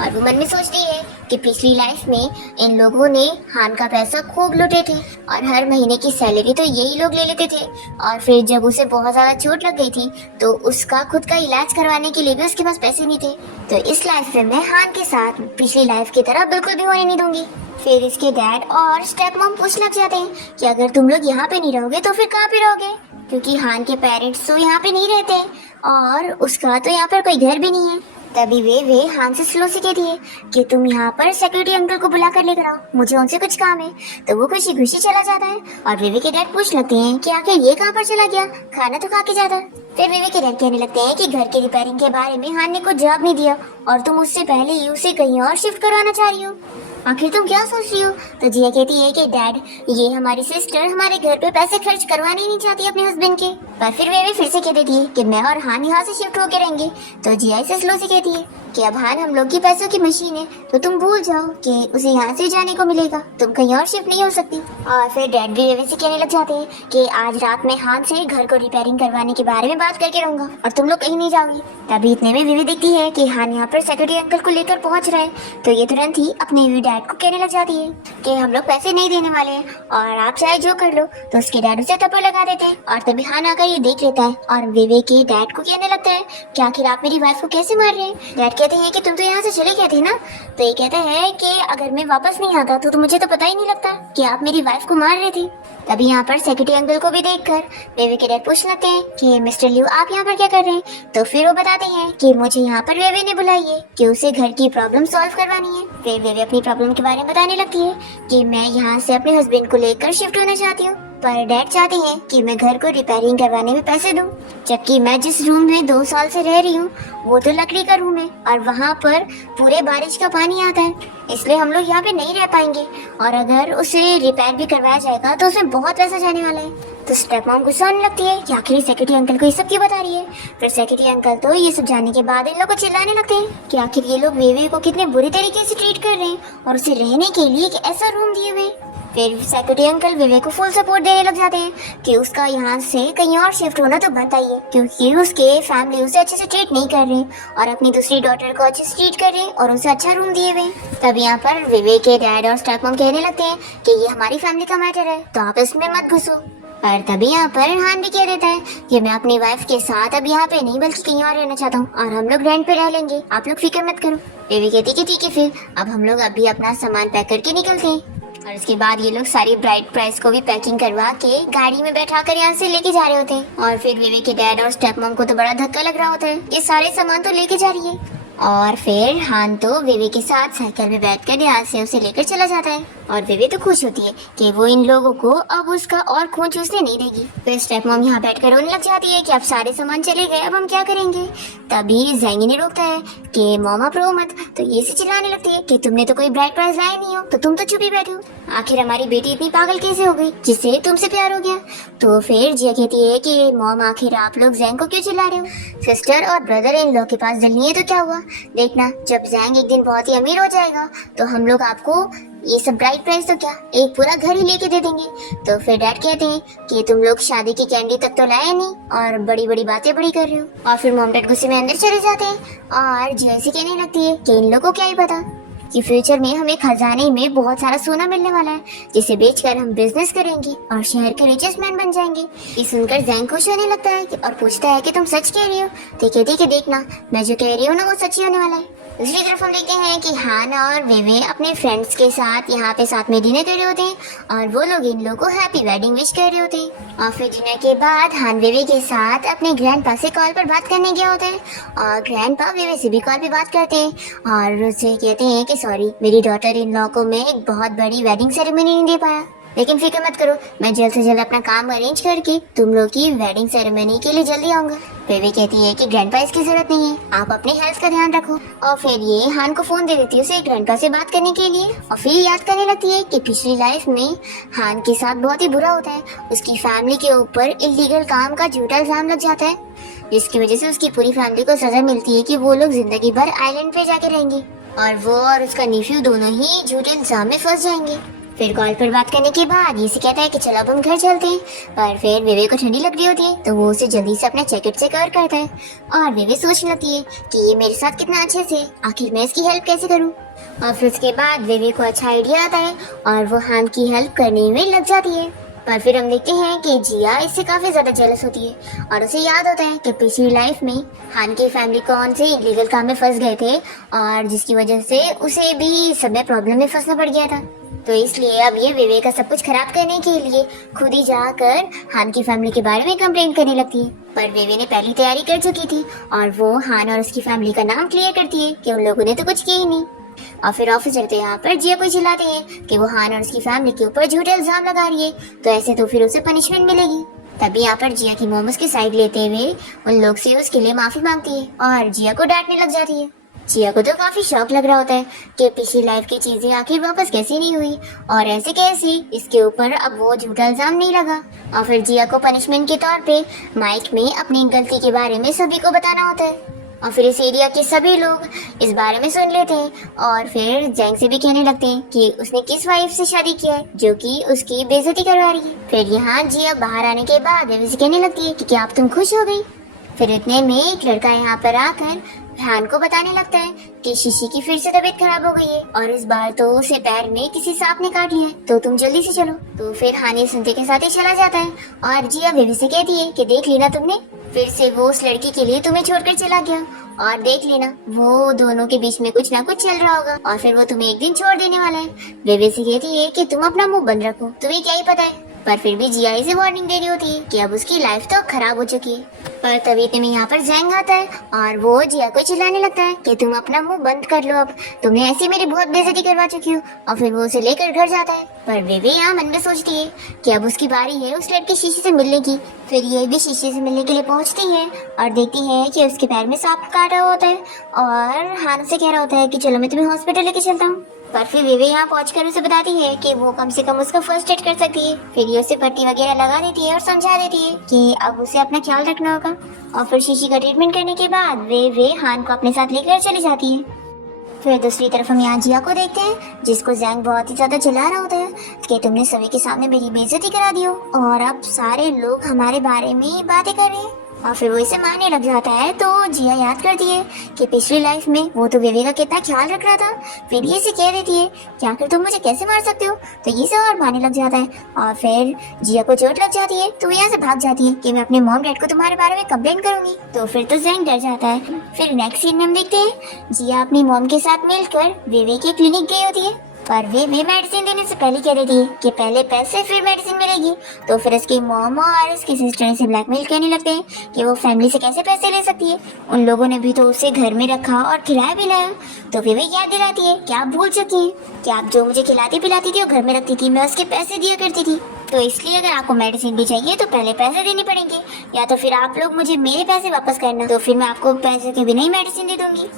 और वो मन में सोचती है कि पिछली लाइफ में इन लोगों ने हान का पैसा खूब लूटे थे और हर महीने की सैलरी तो यही लोग ले लेते थे और फिर जब उसे बहुत ज्यादा चोट लग गई थी तो उसका खुद का इलाज करवाने के लिए भी उसके पास पैसे नहीं थे। तो इस लाइफ में मैं हान के साथ पिछली लाइफ की तरह बिल्कुल भी होने नहीं दूंगी। फिर इसके डैड और स्टेप मॉम पूछने लग जाते हैं कि अगर तुम लोग यहाँ पे नहीं रहोगे तो फिर कहाँ पे रहोगे, क्योंकि हान के पेरेंट्स तो यहाँ पे नहीं रहते और उसका तो यहाँ पर कोई घर भी नहीं है। तभी वे हान से स्लो से कहती है कि तुम यहाँ पर सिक्योरिटी अंकल को बुला कर लेकर आओ, मुझे उनसे कुछ काम है। तो वो खुशी खुशी चला जाता है और वेवे के डैड पूछ लगते हैं कि आखिर ये कहाँ पर चला गया, खाना तो खा के जाता। फिर वेवे के डैड कहने लगते हैं कि घर के रिपेयरिंग के बारे में हान ने कुछ जवाब नहीं दिया और तुम उससे पहले ही उसे कहीं और शिफ्ट करवाना चाह रही हो, आखिर तुम क्या सोच रही हो। तो जिया कहती है कि डैड ये हमारी सिस्टर हमारे घर पे पैसे खर्च करवाने ही नहीं चाहती अपने हस्बैंड के। पर फिर वे फिर से कह देती है कि मैं और हान यहाँ से शिफ्ट होकर रहेंगे। तो जिया इसे स्लो से कहती है कि अब हान हम लोग की पैसों की मशीन है, तो तुम भूल जाओ कि उसे यहाँ से जाने को मिलेगा, तुम कहीं और शिफ्ट नहीं हो सकती। और फिर डैड भी वेवे से कहने लग जाते हैं कि आज रात में हान से घर को रिपेयरिंग करवाने के बारे में बात करके रहूंगा और तुम लोग कहीं नहीं जाओगी। तभी इतने में वेवे देखती है कि हान यहाँ पर सेक्रेटरी अंकल को लेकर पहुंच रहा है, तो ये तुरंत ही अपने डैड को कहने लग जाती है कि हम लोग पैसे नहीं देने वाले हैं और आप चाहे जो कर लो। तो उसके डैड उसे थप्पड़ लगा देते हैं और तभी हान आकर ये देख लेता है और वेवे के डैड को कहने लगता है कि आखिर आप मेरी वाइफ को कैसे मार रहे हैं। डैड कहते हैं कि तुम तो यहाँ से चले गए थे ना। तो ये कहते हैं कि अगर मैं वापस नहीं आता तो मुझे तो पता ही नहीं लगता कि आप मेरी वाइफ को मार रहे थे। तभी यहाँ पर सेक्रेटरी अंकल को भी देखकर वेवे के डैड पूछने लगते हैं कि मिस्टर लियो आप यहाँ पर क्या कर रहे हैं। तो फिर वो बताते हैं कि मुझे यहाँ पर वेवे ने बुलाई है कि उसे घर की प्रॉब्लम सॉल्व करवानी है। फिर वेवे अपनी प्रॉब्लम के बारे में बताने लगती है कि मैं यहाँ से अपने हस्बैंड को लेकर शिफ्ट होना चाहती हूँ, पर डैड चाहते हैं कि मैं घर को रिपेयरिंग करवाने में पैसे दूं, जबकि मैं जिस रूम में 2 साल से रह रही हूँ वो तो लकड़ी का रूम है और वहाँ पर पूरे बारिश का पानी आता है, इसलिए हम लोग यहाँ पे नहीं रह पाएंगे और अगर उसे रिपेयर भी करवाया जाएगा तो उसमें बहुत पैसा जाने वाला है। तो स्टेप मॉम गुस्सा होने लगती है कि आखिर सेक्रेटरी अंकल को ये सब क्यों बता रही है। फिर सेक्रेटरी अंकल तो ये सब जानने के बाद इन लोग को चिल्लाने लगते हैं कि आखिर ये लोग वेवे को कितने बुरी तरीके से ट्रीट कर रहे हैं और उसे रहने के लिए एक ऐसा रूम दिए हुए। फिर सेक्रेटरी अंकल वेवे को फुल सपोर्ट देने लग जाते हैं कि उसका यहाँ से कहीं और शिफ्ट होना तो बनता ही है, क्योंकि उसके फैमिली उसे अच्छे से ट्रीट नहीं कर रही और अपनी दूसरी डॉटर को अच्छे से ट्रीट कर रही और उसे अच्छा रूम दिए हुए। तब यहाँ पर वेवे के डैड और स्टेप मॉम कहने लगते हैं कि ये हमारी फैमिली का मैटर है, तो आप इसमें मत घुसो। और तभी यहाँ पर हान भी कह देता है कि मैं अपनी वाइफ के साथ अब यहाँ पे नहीं बल्कि कहीं और रहना चाहता हूँ और हम लोग रेंट पे रह लेंगे, आप लोग फिक्र मत करो। वेवे कहती कि ठीक है, फिर अब हम लोग अभी अपना सामान पैक करके निकलते हैं। और उसके बाद ये लोग सारी ब्राइड प्राइस को भी पैकिंग करवा के गाड़ी में बैठा कर यहाँ से लेके जा रहे होते हैं। और फिर वेवे के डैड और स्टेप मॉम को तो बड़ा धक्का लग रहा होता है, ये सारे सामान तो लेके जा रही है। और फिर हान तो वेवे के साथ साइकिल में बैठकर यहाँ से उसे लेकर चला जाता है और वेवे तो खुश होती है कि वो इन लोगों को अब उसका और खून चूसने नहीं देगी। फिर स्टेप मॉम यहाँ बैठकर रोने लग जाती है कि अब सारे सामान चले गए, अब हम क्या करेंगे। तभी ज़ेंगी ने रोकता है कि मॉम आप रो मत। तो ये से चिल्लाने लगती है कि तुमने तो कोई ब्राइड प्राइज लाया नहीं हो, तो तुम तो चुप ही बैठे हो, आखिर हमारी बेटी इतनी पागल कैसे हो गई जिससे तुमसे प्यार हो गया। तो फिर जिया कहती है कि मॉम आखिर आप लोग ज़ेंग को क्यों चिल्ला रहे हो, सिस्टर और ब्रदर इन लोग के पास दिल नहीं है तो क्या हुआ, देखना जब ज़ेंग एक दिन बहुत ही अमीर हो जाएगा तो हम लोग आपको ये सब ब्राइड प्राइस तो क्या एक पूरा घर ही लेके दे देंगे। तो फिर डैड कहते हैं कि तुम लोग शादी की कैंडी तक तो लाए नहीं और बड़ी बड़ी बातें बड़ी कर रहे हो। और फिर मॉम डैड गुस्से में अंदर चले जाते हैं और जिया से कहने लगती है कि इन लोगों को क्या ही पता कि फ्यूचर में हमें खजाने में बहुत सारा सोना मिलने वाला है, जिसे बेचकर हम बिजनेस करेंगे और शहर के रिचेस्ट मैन बन जाएंगे। ये सुनकर ज़ेंग खुश होने लगता है और पूछता है कि तुम सच कह रही हो। तो कहती है कि देखना मैं जो कह रही हूँ ना वो सच ही होने वाला है। दूसरी तरफ हम देखते हैं कि हान और वेवे अपने फ्रेंड्स के साथ यहाँ पे साथ में डिनर कर रहे होते हैं और वो लोग इन लोगों को हैप्पी वेडिंग विश कर रहे होते हैं। और फिर डिनर के बाद हान वेवे के साथ अपने ग्रैंडपा से कॉल पर बात करने गया होता है और ग्रैंडपा वेवे से भी कॉल पे बात करते हैं और उससे कहते हैं कि सॉरी मेरी डॉटर इन लॉ को मैं एक बहुत बड़ी वेडिंग सेरेमनी नहीं दे पाया, लेकिन फिक्र मत करो, मैं जल्द से जल्द अपना काम अरेंज करके तुम लोग की वेडिंग सेरेमनी के लिए जल्दी आऊंगा। बेबी कहती है कि ग्रैंडपा इसकी जरूरत नहीं है, आप अपने हेल्थ का ध्यान रखो। और फिर ये हान को फोन दे देती है उसे ग्रैंडपा से बात करने के लिए और फिर याद करने लगती है कि पिछली लाइफ में हान के साथ बहुत ही बुरा होता है, उसकी फैमिली के ऊपर इलीगल काम का झूठा इल्जाम लग जाता है, जिसकी वजह से उसकी पूरी फैमिली को सजा मिलती है कि वो लोग जिंदगी भर आइलैंड पे जाके रहेंगे और वो और उसका नीफ्यू दोनों ही झूठे इल्जाम में फंस जाएंगे। फिर कॉल पर बात करने के बाद ये कहता है कि चलो अब हम घर चलते हैं, पर फिर वेवे को ठंडी लग रही होती है तो वो उसे जल्दी से अपना जैकेट से कवर करता है और वेवे सोचने लगती है कि ये मेरे साथ कितना अच्छे से, आखिर मैं इसकी हेल्प कैसे करूं। और फिर उसके बाद वेवे को अच्छा आइडिया आता है और वो हान की हेल्प करने में लग जाती है। पर फिर हम देखते हैं कि जिया इससे काफी ज्यादा जेलस होती है और उसे याद होता है कि पिछली लाइफ में हान की फैमिली कौन से इलीगल काम में फंस गए थे और जिसकी वजह से उसे भी सब में प्रॉब्लम में फंसना पड़ गया था। तो इसलिए अब ये वेवे का सब कुछ खराब करने के लिए खुद ही जाकर हान की फैमिली के बारे में कंप्लेंट करने लगती है। पर वेवे ने पहली तैयारी कर चुकी थी और वो हान और उसकी फैमिली का नाम क्लियर करती है कि उन लोगों ने तो कुछ किया ही नहीं। और फिर ऑफिसर तो यहाँ पर जिया को चिल्लाते हैं कि वो हान और उसकी फैमिली के ऊपर झूठे इल्जाम लगा रही है, तो ऐसे तो फिर उसे पनिशमेंट मिलेगी। तभी यहाँ पर जिया की मोम उसकी साइड लेते हुए उन लोग से उसके लिए माफी मांगती है और जिया को डांटने लग जाती है। जिया को तो काफी शौक लग रहा होता है कि पिछली लाइफ की चीजें आखिर वापस कैसी नहीं हुई और ऐसे कैसी, इसके ऊपर अब वो झूठा इल्जाम नहीं लगा। और फिर जिया को पनिशमेंट के तौर पे माइक में अपनी गलती के बारे में सभी को बताना होता है। और फिर इस एरिया के सभी लोग इस बारे में सुन लेते हैं और फिर जैंग से भी कहने लगते हैं कि उसने किस वाइफ से शादी किया है जो कि उसकी बेइज्जती करवा रही है। फिर यहाँ जिया बाहर आने के बाद वेवे कहने लगती है कि क्या अब तुम खुश हो गई। फिर इतने में एक लड़का यहाँ पर आकर हान को बताने लगता है कि शीशी की फिर से तबीयत खराब हो गई है और इस बार तो उसे पैर में किसी सांप ने काट लिया है, तो तुम जल्दी से चलो। तो फिर हान ये सुनते के साथ ही चला जाता है और जिया वेवे से कहती है कि देख लेना तुमने, फिर से वो उस लड़की के लिए तुम्हें छोड़कर चला गया और देख लेना वो दोनों के बीच में कुछ ना कुछ चल रहा होगा और फिर वो तुम्हें एक दिन छोड़ देने वाला है। वेवे से कहती है कि तुम अपना मुंह बंद रखो, तुम्हें क्या ही पता है। पर फिर भी जिया इसे वार्निंग दे रही होती है कि अब उसकी लाइफ तो खराब हो चुकी है। पर तभी इतने में यहाँ पर जैंग आता है और वो जिया को चिल्लाने लगता है कि तुम अपना मुंह बंद कर लो, अब तुमने ऐसी मेरी बहुत बेइज्जती करवा चुकी हो। और फिर वो उसे लेकर घर जाता है। पर वेवे यहाँ मन में सोचती है कि अब उसकी बारी है उस लड़की शीशी से मिलने की। फिर ये भी शीशी से मिलने के लिए पहुँचती है और देखती है कि उसके पैर में सांप काटा होता है और हान से कह रहा होता है कि चलो मैं तुम्हें हॉस्पिटल लेके चलता हूँ। पर फिर वेवे यहाँ पहुंचकर उसे बताती है कि वो कम से कम उसका फर्स्ट एड कर सकती है। फिर ये उसे पट्टी वगैरह लगा देती है और समझा देती है कि अब उसे अपना ख्याल रखना होगा। और फिर शीशी का ट्रीटमेंट करने के बाद वे हान को अपने साथ लेकर चली जाती है। फिर दूसरी तरफ हम यहाँ जिया को देखते हैं जिसको जैंग बहुत ही ज्यादा चिल्ला रहा होता है कि तुमने सभी के सामने मेरी बेइज्जती करा दी हो और अब सारे लोग हमारे बारे में ही बातें कर रहे हैं। और फिर वो इसे मारने लग जाता है। तो जिया याद करती है कि पिछली लाइफ में वो तो वेवे का कितना ख्याल रख रहा था। फिर ये इसे कह देती है कि आखिर तुम मुझे कैसे मार सकते हो, तो ये से और मारने लग जाता है। और फिर जिया को चोट लग जाती है तो यहाँ से भाग जाती है कि मैं अपने मॉम डैड को तुम्हारे बारे में कंप्लेन करूंगी। तो फिर तो जैंग डर जाता है। फिर नेक्स्ट सीन में हम देखते हैं जिया अपनी मॉम के साथ मिलकर वेवे के क्लिनिक गई होती है। पर वे मेडिसिन देने से पहले कह देती है कि पहले पैसे फिर मेडिसिन मिलेगी। तो फिर उसकी मॉम और उसकी सिस्टर से ब्लैकमेल करने लगते हैं कि वो फैमिली से कैसे पैसे ले सकती है, उन लोगों ने भी तो उसे घर में रखा और खिलाया पिलाया। तो फिर वे याद दिलाती है कि आप भूल चुकी हैं कि आप जो मुझे खिलाती पिलाती थी और घर में रखती थी, मैं उसके पैसे दिया करती थी। तो इसलिए अगर आपको मेडिसिन भी चाहिए तो पहले पैसे देने पड़ेंगे, या तो फिर आप लोग मुझे मेरे पैसे वापस करना, तो फिर मैं आपको पैसे के बिना ही मेडिसिन दे दूंगी।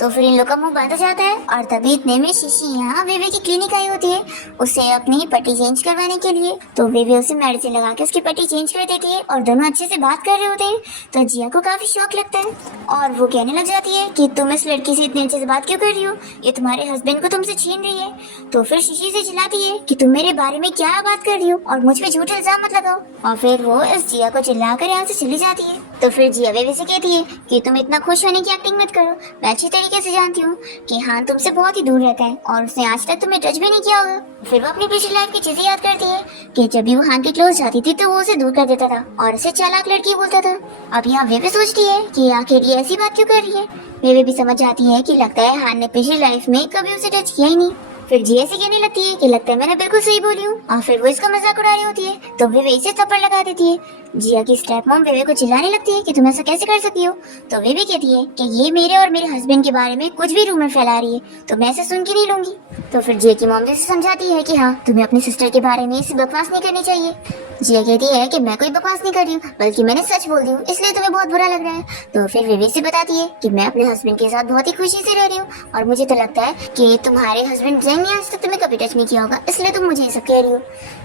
तो फिर इन लोग का मुंह बंद हो जाता है। और तभी इतने में शीशी यहाँ वेवे की क्लिनिक आई होती है उसे अपनी पट्टी चेंज करवाने के लिए। तो वेवे उसे मेडिसिन लगा के उसकी पट्टी चेंज कर देती है और दोनों अच्छे से बात कर रहे होते हैं। तो जिया को काफी शौक लगता है और वो कहने लग जाती है कि तुम इस लड़की से इतने अच्छे से बात क्यों कर रही हो, ये तुम्हारे हस्बैंड को तुमसे छीन रही है। तो फिर शीशी से चिल्लाती है कि तुम मेरे बारे में क्या बात कर रही हो और मुझ पे झूठे इल्जाम मत लगाओ। और फिर वो इस जिया को चिल्लाकर यहाँ से चली जाती है। तो फिर जिया वेवे से कहती है कि तुम इतना खुश होने की एक्टिंग मत करो, मैं अच्छी तरीके से जानती हूँ कि हान तुमसे बहुत ही दूर रहता है और उसने आज तक तुम्हें टच भी नहीं किया होगा। फिर वो अपनी पिछली लाइफ की चीजें याद करती है कि जब भी वो हान के क्लोज जाती थी तो वो उसे दूर कर देता था और उसे चालाक लड़की बोलता था। अब यहाँ वेवे सोचती है कि आखिर ये ऐसी बात क्यों कर रही है। वेवे भी समझ जाती है कि लगता है हान ने पिछली लाइफ में कभी उसे टच किया ही नहीं। फिर जिया से कहने लगती है कि लगता है मैंने बिल्कुल सही बोली हूँ। और फिर वो इसका मजाक उड़ा रही होती है तो वेवे इसे थप्पड़ लगा देती है। जिया की स्टेप मॉम वेवे को चिल्लाने लगती है कि तुम ऐसा कैसे कर सकती हो। तो वेवे कहती है कि ये मेरे और मेरे हस्बैंड के बारे में कुछ भी रूमर फैला रही है तो मैं ऐसे सुन के नहीं लूंगी। तो फिर जिया की मॉम जैसे समझाती है कि हाँ तुम्हें अपनी सिस्टर के बारे में ऐसी बकवास नहीं करनी चाहिए। जिया कहती है कि मैं कोई बकवास नहीं कर रही हूँ बल्कि मैंने सच बोल दी हूँ, इसलिए तुम्हें बहुत बुरा लग रहा है। तो फिर वेवे से बताती है कि मैं अपने हस्बैंड के साथ बहुत ही खुशी से रह रही हूँ और मुझे तो लगता है कि तुम्हारे हस्बैंड जैंग ने आज तक तुम्हें कभी टच नहीं किया होगा, इसलिए तुम मुझे ये सब कह रही हो।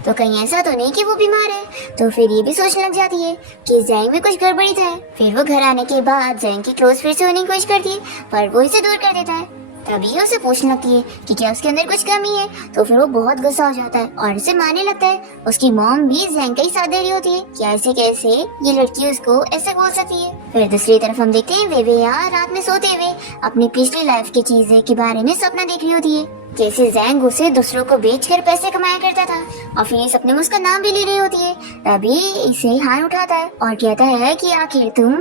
तो कहीं ऐसा तो नहीं कि वो बीमार है। तो फिर ये भी सोचने लग जाती है कि जैंग में कुछ गड़बड़ी था। फिर वो घर आने के बाद जैंग की क्लोज फिर से होने की कोशिश करती है पर वो इसे दूर कर देता है। तभी उसे पूछने लगती है कि क्या उसके अंदर कुछ कमी है। तो फिर वो बहुत गुस्सा हो जाता है और उसे मारने लगता है। उसकी मॉम भी जैंग का ही साथ दे रही होती है कि ऐसे कैसे ये लड़की उसको ऐसे बोल सकती है। फिर दूसरी तरफ हम देखते हैं वेवे यहाँ रात में सोते हुए अपनी पिछली लाइफ की चीजें के बारे में सपना देख रही होती है, जैसे जैंग उसे दूसरों को बेचकर पैसे कमाया करता था। और फिर ये सपने में उसका नाम भी ले रही होती है। तभी इसे हान उठाता है और कहता है कि आखिर तुम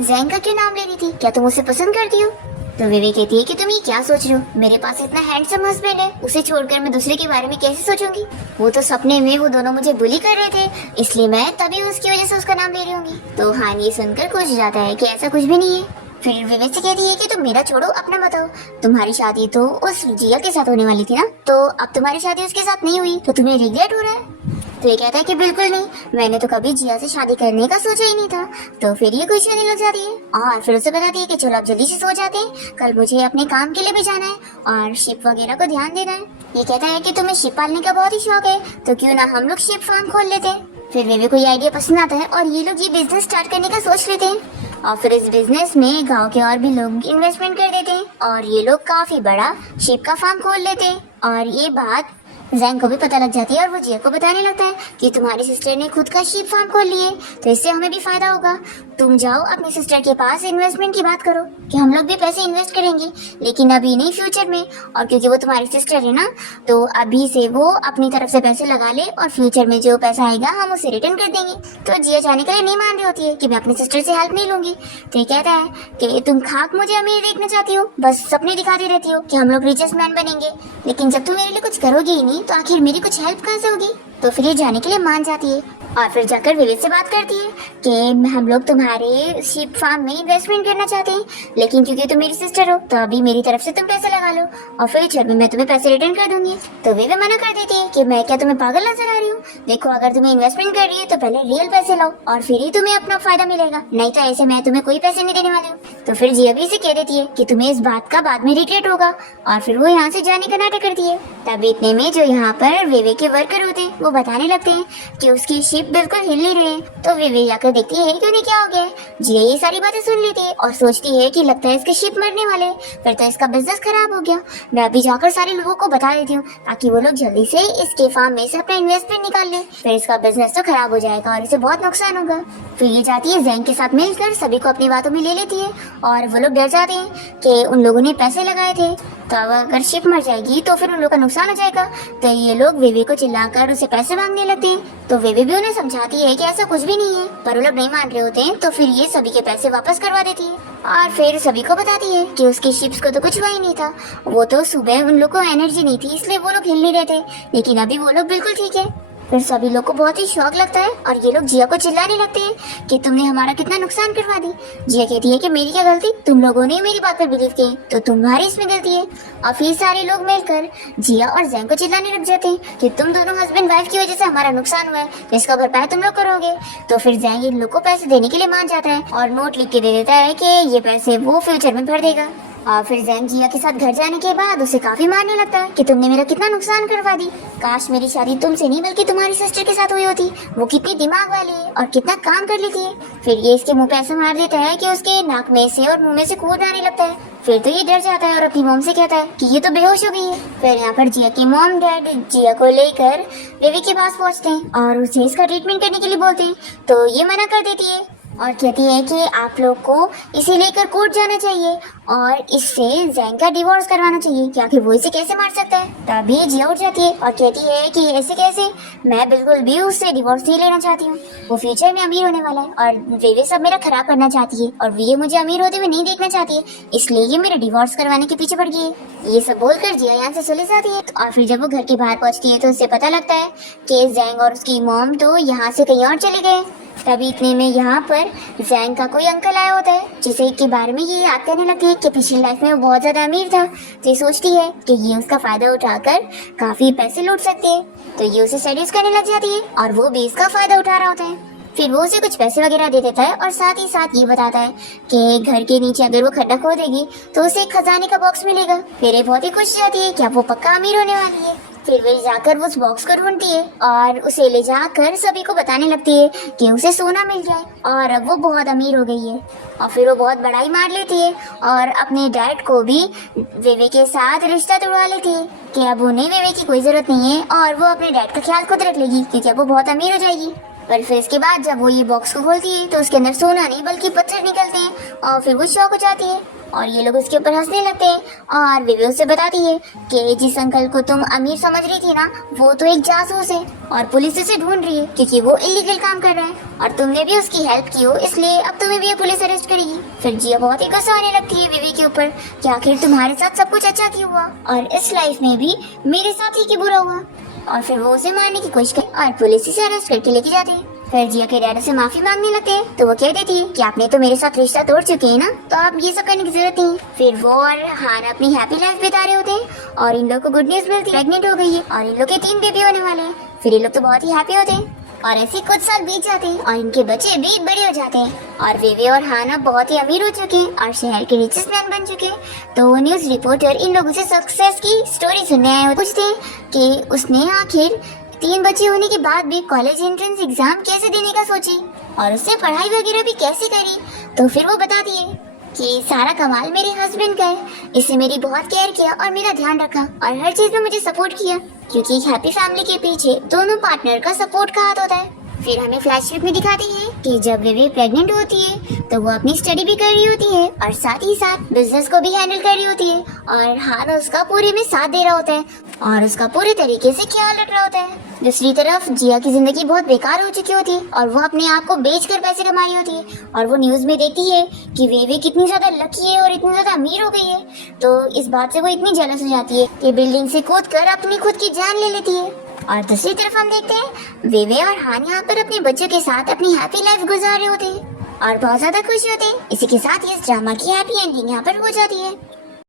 जैंग का क्यों नाम ले रही थी, क्या तुम उसे पसंद करती हो। तो वेवे कहती है कि तुम ये क्या सोच रही हो, मेरे पास इतना हैंडसम हस्बैंड है, उसे छोड़कर मैं दूसरे के बारे में कैसे सोचूंगी। वो तो सपने में वो दोनों मुझे बुली कर रहे थे, इसलिए मैं तभी उसकी वजह से उसका नाम ले रही होंगी। तो हान ये सुनकर खुश जाता है कि ऐसा कुछ भी नहीं है। फिर वेवे से कहती है कि तुम मेरा छोड़ो, अपना बताओ, तुम्हारी शादी तो उस जिया के साथ होने वाली थी ना, तो अब तुम्हारी शादी उसके साथ नहीं हुई तो तुम्हें रिग्रेट हो रहा है। तो ये कहता है कि बिल्कुल नहीं, मैंने तो कभी जिया से शादी करने का सोचा ही नहीं था। तो फिर ये खुश होने लग जाती है और फिर उसे बताती है कि चलो अब जल्दी से सो जाते हैं, कल मुझे अपने काम के लिए भी जाना है और शिप वगैरह को ध्यान देना है। ये कहता है कि तुम्हें शिप पालने का बहुत ही शौक है तो क्यों ना हम लोग शिप फार्म खोल लेते हैं। फिर वेवे को ये आइडिया पसंद आता है और ये लोग ये बिजनेस स्टार्ट करने का सोच लेते हैं। और फिर इस बिजनेस में गांव के और भी लोग इन्वेस्टमेंट कर देते हैं और ये लोग काफी बड़ा शीप का फार्म खोल लेते हैं। और ये बात जैंग को भी पता लग जाती है और वो जिया को बताने लगता है कि तुम्हारी सिस्टर ने खुद का शीप फार्म खोल लिए, तो इससे हमें भी फायदा होगा। तुम जाओ अपनी सिस्टर के पास इन्वेस्टमेंट की बात करो कि हम लोग भी पैसे इन्वेस्ट करेंगे, लेकिन अभी नहीं, फ्यूचर में। और क्योंकि वो तुम्हारी सिस्टर है ना, तो अभी से वो अपनी तरफ से पैसे लगा ले और फ्यूचर में जो पैसा आएगा हम उसे रिटर्न कर देंगे। तो जिया जाने के लिए नहीं मान रही होती है कि मैं अपनी सिस्टर से हेल्प नहीं लूंगी। तो ये कहता है कि तुम खाक मुझे अमीर देखना चाहती हो, बस सपने दिखाती रहती हो कि हम लोग रिचेस्ट मैन बनेंगे, लेकिन जब तुम मेरे लिए कुछ करोगी ही नहीं तो आखिर मेरी कुछ हेल्प कहाँ से होगी। तो फिर ये जाने के लिए मान जाती है और फिर जाकर विवेक से बात करती है कि हम लोग तुम्हारे शीप फार्म में इन्वेस्टमेंट करना चाहते हैं, लेकिन क्योंकि तुम मेरी सिस्टर हो तो अभी मेरी तरफ से तुम पैसे लगा लो और फ्यूचर में मैं तुम्हें पैसे रिटर्न कर दूंगी। तो विवेक मना कर देती है कि मैं क्या तुम्हें पागल नजर आ रही हूँ, देखो अगर तुम्हें इन्वेस्टमेंट कर रही है तो पहले रियल पैसे लाओ और फिर ही तुम्हें अपना फायदा मिलेगा, नहीं तो ऐसे मैं तुम्हें कोई पैसे नहीं देने वाली हूँ। तो फिर जिया भी इसे कह देती है कि तुम्हें इस बात का बाद में रिग्रेट होगा और फिर वो यहाँ से जाने का नाटक करती है। तभी इतने में जो यहाँ पर विवेक के वर्कर होते हैं वो बताने लगते हैं कि उसकी शिप बिल्कुल हिल नहीं रही है। तो विवेक आकर देखती है कि उन्हें क्या हो गया है। जिया ये सारी बातें सुन लेती है और सोचती है कि लगता है इसके शिप मरने वाले, फिर तो इसका बिजनेस खराब हो गया। मैं अभी जाकर सारे लोगों को बता देती हूँ ताकि वो लोग जल्दी से इसके फार्म में से अपना इन्वेस्टमेंट निकाल ले, फिर इसका बिजनेस तो खराब हो जाएगा और इसे बहुत नुकसान होगा। फिर ये जाती है जैंग के साथ मिलकर सभी को अपनी बातों में ले लेती है और वो लोग डर जाते हैं कि उन लोगों ने पैसे लगाए थे, तो अगर शिप मर जाएगी तो फिर उन लोगों का नुकसान हो जाएगा। तो ये लोग वेवे को चिल्लाकर उसे पैसे मांगने लगते हैं। तो वेवे भी उन्हें समझाती है कि ऐसा कुछ भी नहीं है, पर वो लोग नहीं मान रहे होते हैं। तो फिर ये सभी के पैसे वापस करवा देती है और फिर सभी को बताती है कि उसकी शिप्स को तो कुछ हुआ ही नहीं था, वो तो सुबह उन लोग को एनर्जी नहीं थी इसलिए वो लोग हिल नहीं रहे थे, लेकिन अभी वो लोग बिल्कुल ठीक है। फिर सभी लोग को बहुत ही शौक लगता है और ये लोग जिया को चिल्लाने लगते हैं कि तुमने हमारा कितना नुकसान करवा दी। जिया कहती है कि मेरी क्या गलती, तुम लोगों ने मेरी बात पर बिलीव की तो तुम्हारी इसमें गलती है। और फिर सारे लोग मिलकर जिया और जैंग को चिल्लाने लग जाते हैं कि तुम दोनों हस्बैंड वाइफ की वजह से हमारा नुकसान हुआ है, इसका भरपाई तुम लोग करोगे। तो फिर जैंग इन लोग को पैसे देने के लिए मान जाता है और नोट लिख के दे देता है कि ये पैसे वो फ्यूचर में भर देगा। और फिर जैंग जिया के साथ घर जाने के बाद उसे काफी मारने लगता है कि तुमने मेरा कितना नुकसान करवा दी, काश मेरी शादी तुमसे नहीं बल्कि तुम्हारी सिस्टर के साथ हुई होती, वो कितनी दिमाग वाली है और कितना काम कर लेती है। फिर ये इसके मुंह पे ऐसा मार देता है कि उसके नाक में से और मुंह में से खून आने लगता है। फिर तो ये डर जाता है और अपनी मॉम से कहता है कि ये तो बेहोश हो गई है। फिर यहाँ पर जिया की मॉम डैड जिया को लेकर बेबी के पास पहुँचते हैं और उसे इसका ट्रीटमेंट करने के लिए बोलते हैं, तो ये मना कर देती है और कहती है कि आप लोग को इसे लेकर कोर्ट जाना चाहिए और इससे जैंग का डिवोर्स करवाना चाहिए कि आखिर वो इसे कैसे मार सकता है। तभी जिया उठ जाती है और कहती है कि ऐसे कैसे, मैं बिल्कुल भी उससे डिवोर्स नहीं लेना चाहती हूँ, वो फ्यूचर में अमीर होने वाला है और वे सब मेरा खराब करना चाहती है और ये मुझे अमीर होते हुए नहीं देखना चाहती है, इसलिए ये मेरा डिवोर्स करवाने के पीछे पड़ गई है। ये सब बोलकर जिया यहाँ से चली जाती है और फिर जब वो घर के बाहर पहुँचती है तो उसे पता लगता है कि जैंग और उसकी मॉम तो यहाँ से कहीं और चले गए। तभी इतने में यहाँ पर जैंग का कोई अंकल आया होता है जिसे के बारे में ये याद करने लगती है कि पिछली लाइफ में वो बहुत ज्यादा अमीर था, तो ये सोचती है कि ये उसका फायदा उठाकर काफी पैसे लूट सकती है। तो ये उसे सेड्यूस करने लग जाती है और वो भी इसका फायदा उठा रहा होता है। फिर वो उसे कुछ पैसे वगैरह दे देता है और साथ ही साथ ये बताता है कि घर के नीचे अगर वो खड्डा खोदेगी तो उसे एक खजाने का बॉक्स मिलेगा। फिर ये बहुत ही खुश जाती है कि अब वो पक्का अमीर होने वाली है। फिर वे जाकर उस बॉक्स को ढूंढती है और उसे ले जाकर सभी को बताने लगती है कि उसे सोना मिल जाए और अब वो बहुत अमीर हो गई है। और फिर वो बहुत बड़ाई मार लेती है और अपने डैड को भी वेवे के साथ रिश्ता तोड़वा लेती है कि अब उन्हें वेवे की कोई जरूरत नहीं है और वो अपने डैड का ख्याल खुद रख लेगी क्योंकि अब वो बहुत अमीर हो जाएगी। पर फिर इसके बाद जब वो ये बॉक्स को खोलती है तो उसके अंदर सोना नहीं बल्कि पत्थर निकलते हैं और फिर वो शॉक हो जाती है और ये लोग उसके ऊपर हंसने लगते हैं। और विवे उससे बताती है कि जिस अंकल को तुम अमीर समझ रही थी ना, वो तो एक जासूस है और पुलिस उसे ढूंढ रही है क्योंकि वो इलीगल काम कर रहा है और तुमने भी उसकी हेल्प की हो, इसलिए अब तुम्हें भी ये पुलिस अरेस्ट करेगी। फिर जिया बहुत ही गुस्सा आने लगती है विवे के ऊपर कि आखिर तुम्हारे साथ सब कुछ अच्छा क्यों हुआ और इस लाइफ में भी मेरे साथ ही क्यों बुरा हुआ। और फिर वो उसे मारने की कोशिश करती और पुलिस इसे अरेस्ट करके लेके जाती है। फिर जिया के डैड से माफी मांगने लगते हैं तो वो कह देती है कि आपने तो मेरे साथ रिश्ता तोड़ चुके हैं ना, तो आप ये सब करने की जरूरत नहीं। फिर वो और हान अपनी हैप्पी लाइफ बिता रहे होते हैं और इन लोग को गुड न्यूज मिलती है, प्रेग्नेंट हो गई है और इन लोग के 3 बेबी होने वाले हैं। फिर ये लोग तो बहुत ही हैप्पी होते हैं और ऐसे कुछ साल बीत जाते हैं और इनके बच्चे भी बड़े हो जाते हैं और वेवे और हाना बहुत ही अमीर हो चुके हैं और शहर के रिचेस्ट मैन बन चुके हैं। तो न्यूज रिपोर्टर इन लोगों से सक्सेस की स्टोरी सुनने आए, पूछते हैं कि उसने आखिर 3 बच्चे होने के बाद भी कॉलेज एंट्रेंस एग्जाम कैसे देने का सोची और उससे पढ़ाई वगैरह भी कैसे करी, तो फिर वो बता दिए कि सारा कमाल मेरे हस्बैंड का है। इससे मेरी बहुत केयर किया और मेरा ध्यान रखा और हर चीज में मुझे सपोर्ट किया, क्योंकि एक हैप्पी फैमिली के पीछे दोनों पार्टनर का सपोर्ट का हाथ होता है। फिर हमें फ्लैशबैक में दिखाते हैं कि जब विवे प्रेग्नेंट होती है तो वो अपनी स्टडी भी कर रही होती है और साथ ही साथ बिजनेस को भी हैंडल कर रही होती है, और हान उसका पूरे में साथ दे रहा होता है और उसका पूरे तरीके से ख्याल रख रहा होता है। दूसरी तरफ जिया की जिंदगी बहुत बेकार हो चुकी होती है और वो अपने आप को बेचकर पैसे कमा रही होती है, और वो न्यूज में देखती है कि वेवे कितनी ज्यादा लकी है और इतनी ज्यादा अमीर हो गई है, तो इस बात से वो इतनी जेलस हो जाती है कि बिल्डिंग से कूद कर अपनी खुद की जान ले लेती है। और दूसरी तरफ हम देखते हैं वेवे और हान यहाँ पर अपने बच्चों के साथ अपनी हैप्पी लाइफ गुजार रहे होते हैं और बहुत ज्यादा खुश होते हैं। इसी के साथ इस ड्रामा की हैप्पी एंडिंग यहाँ पर हो जाती है।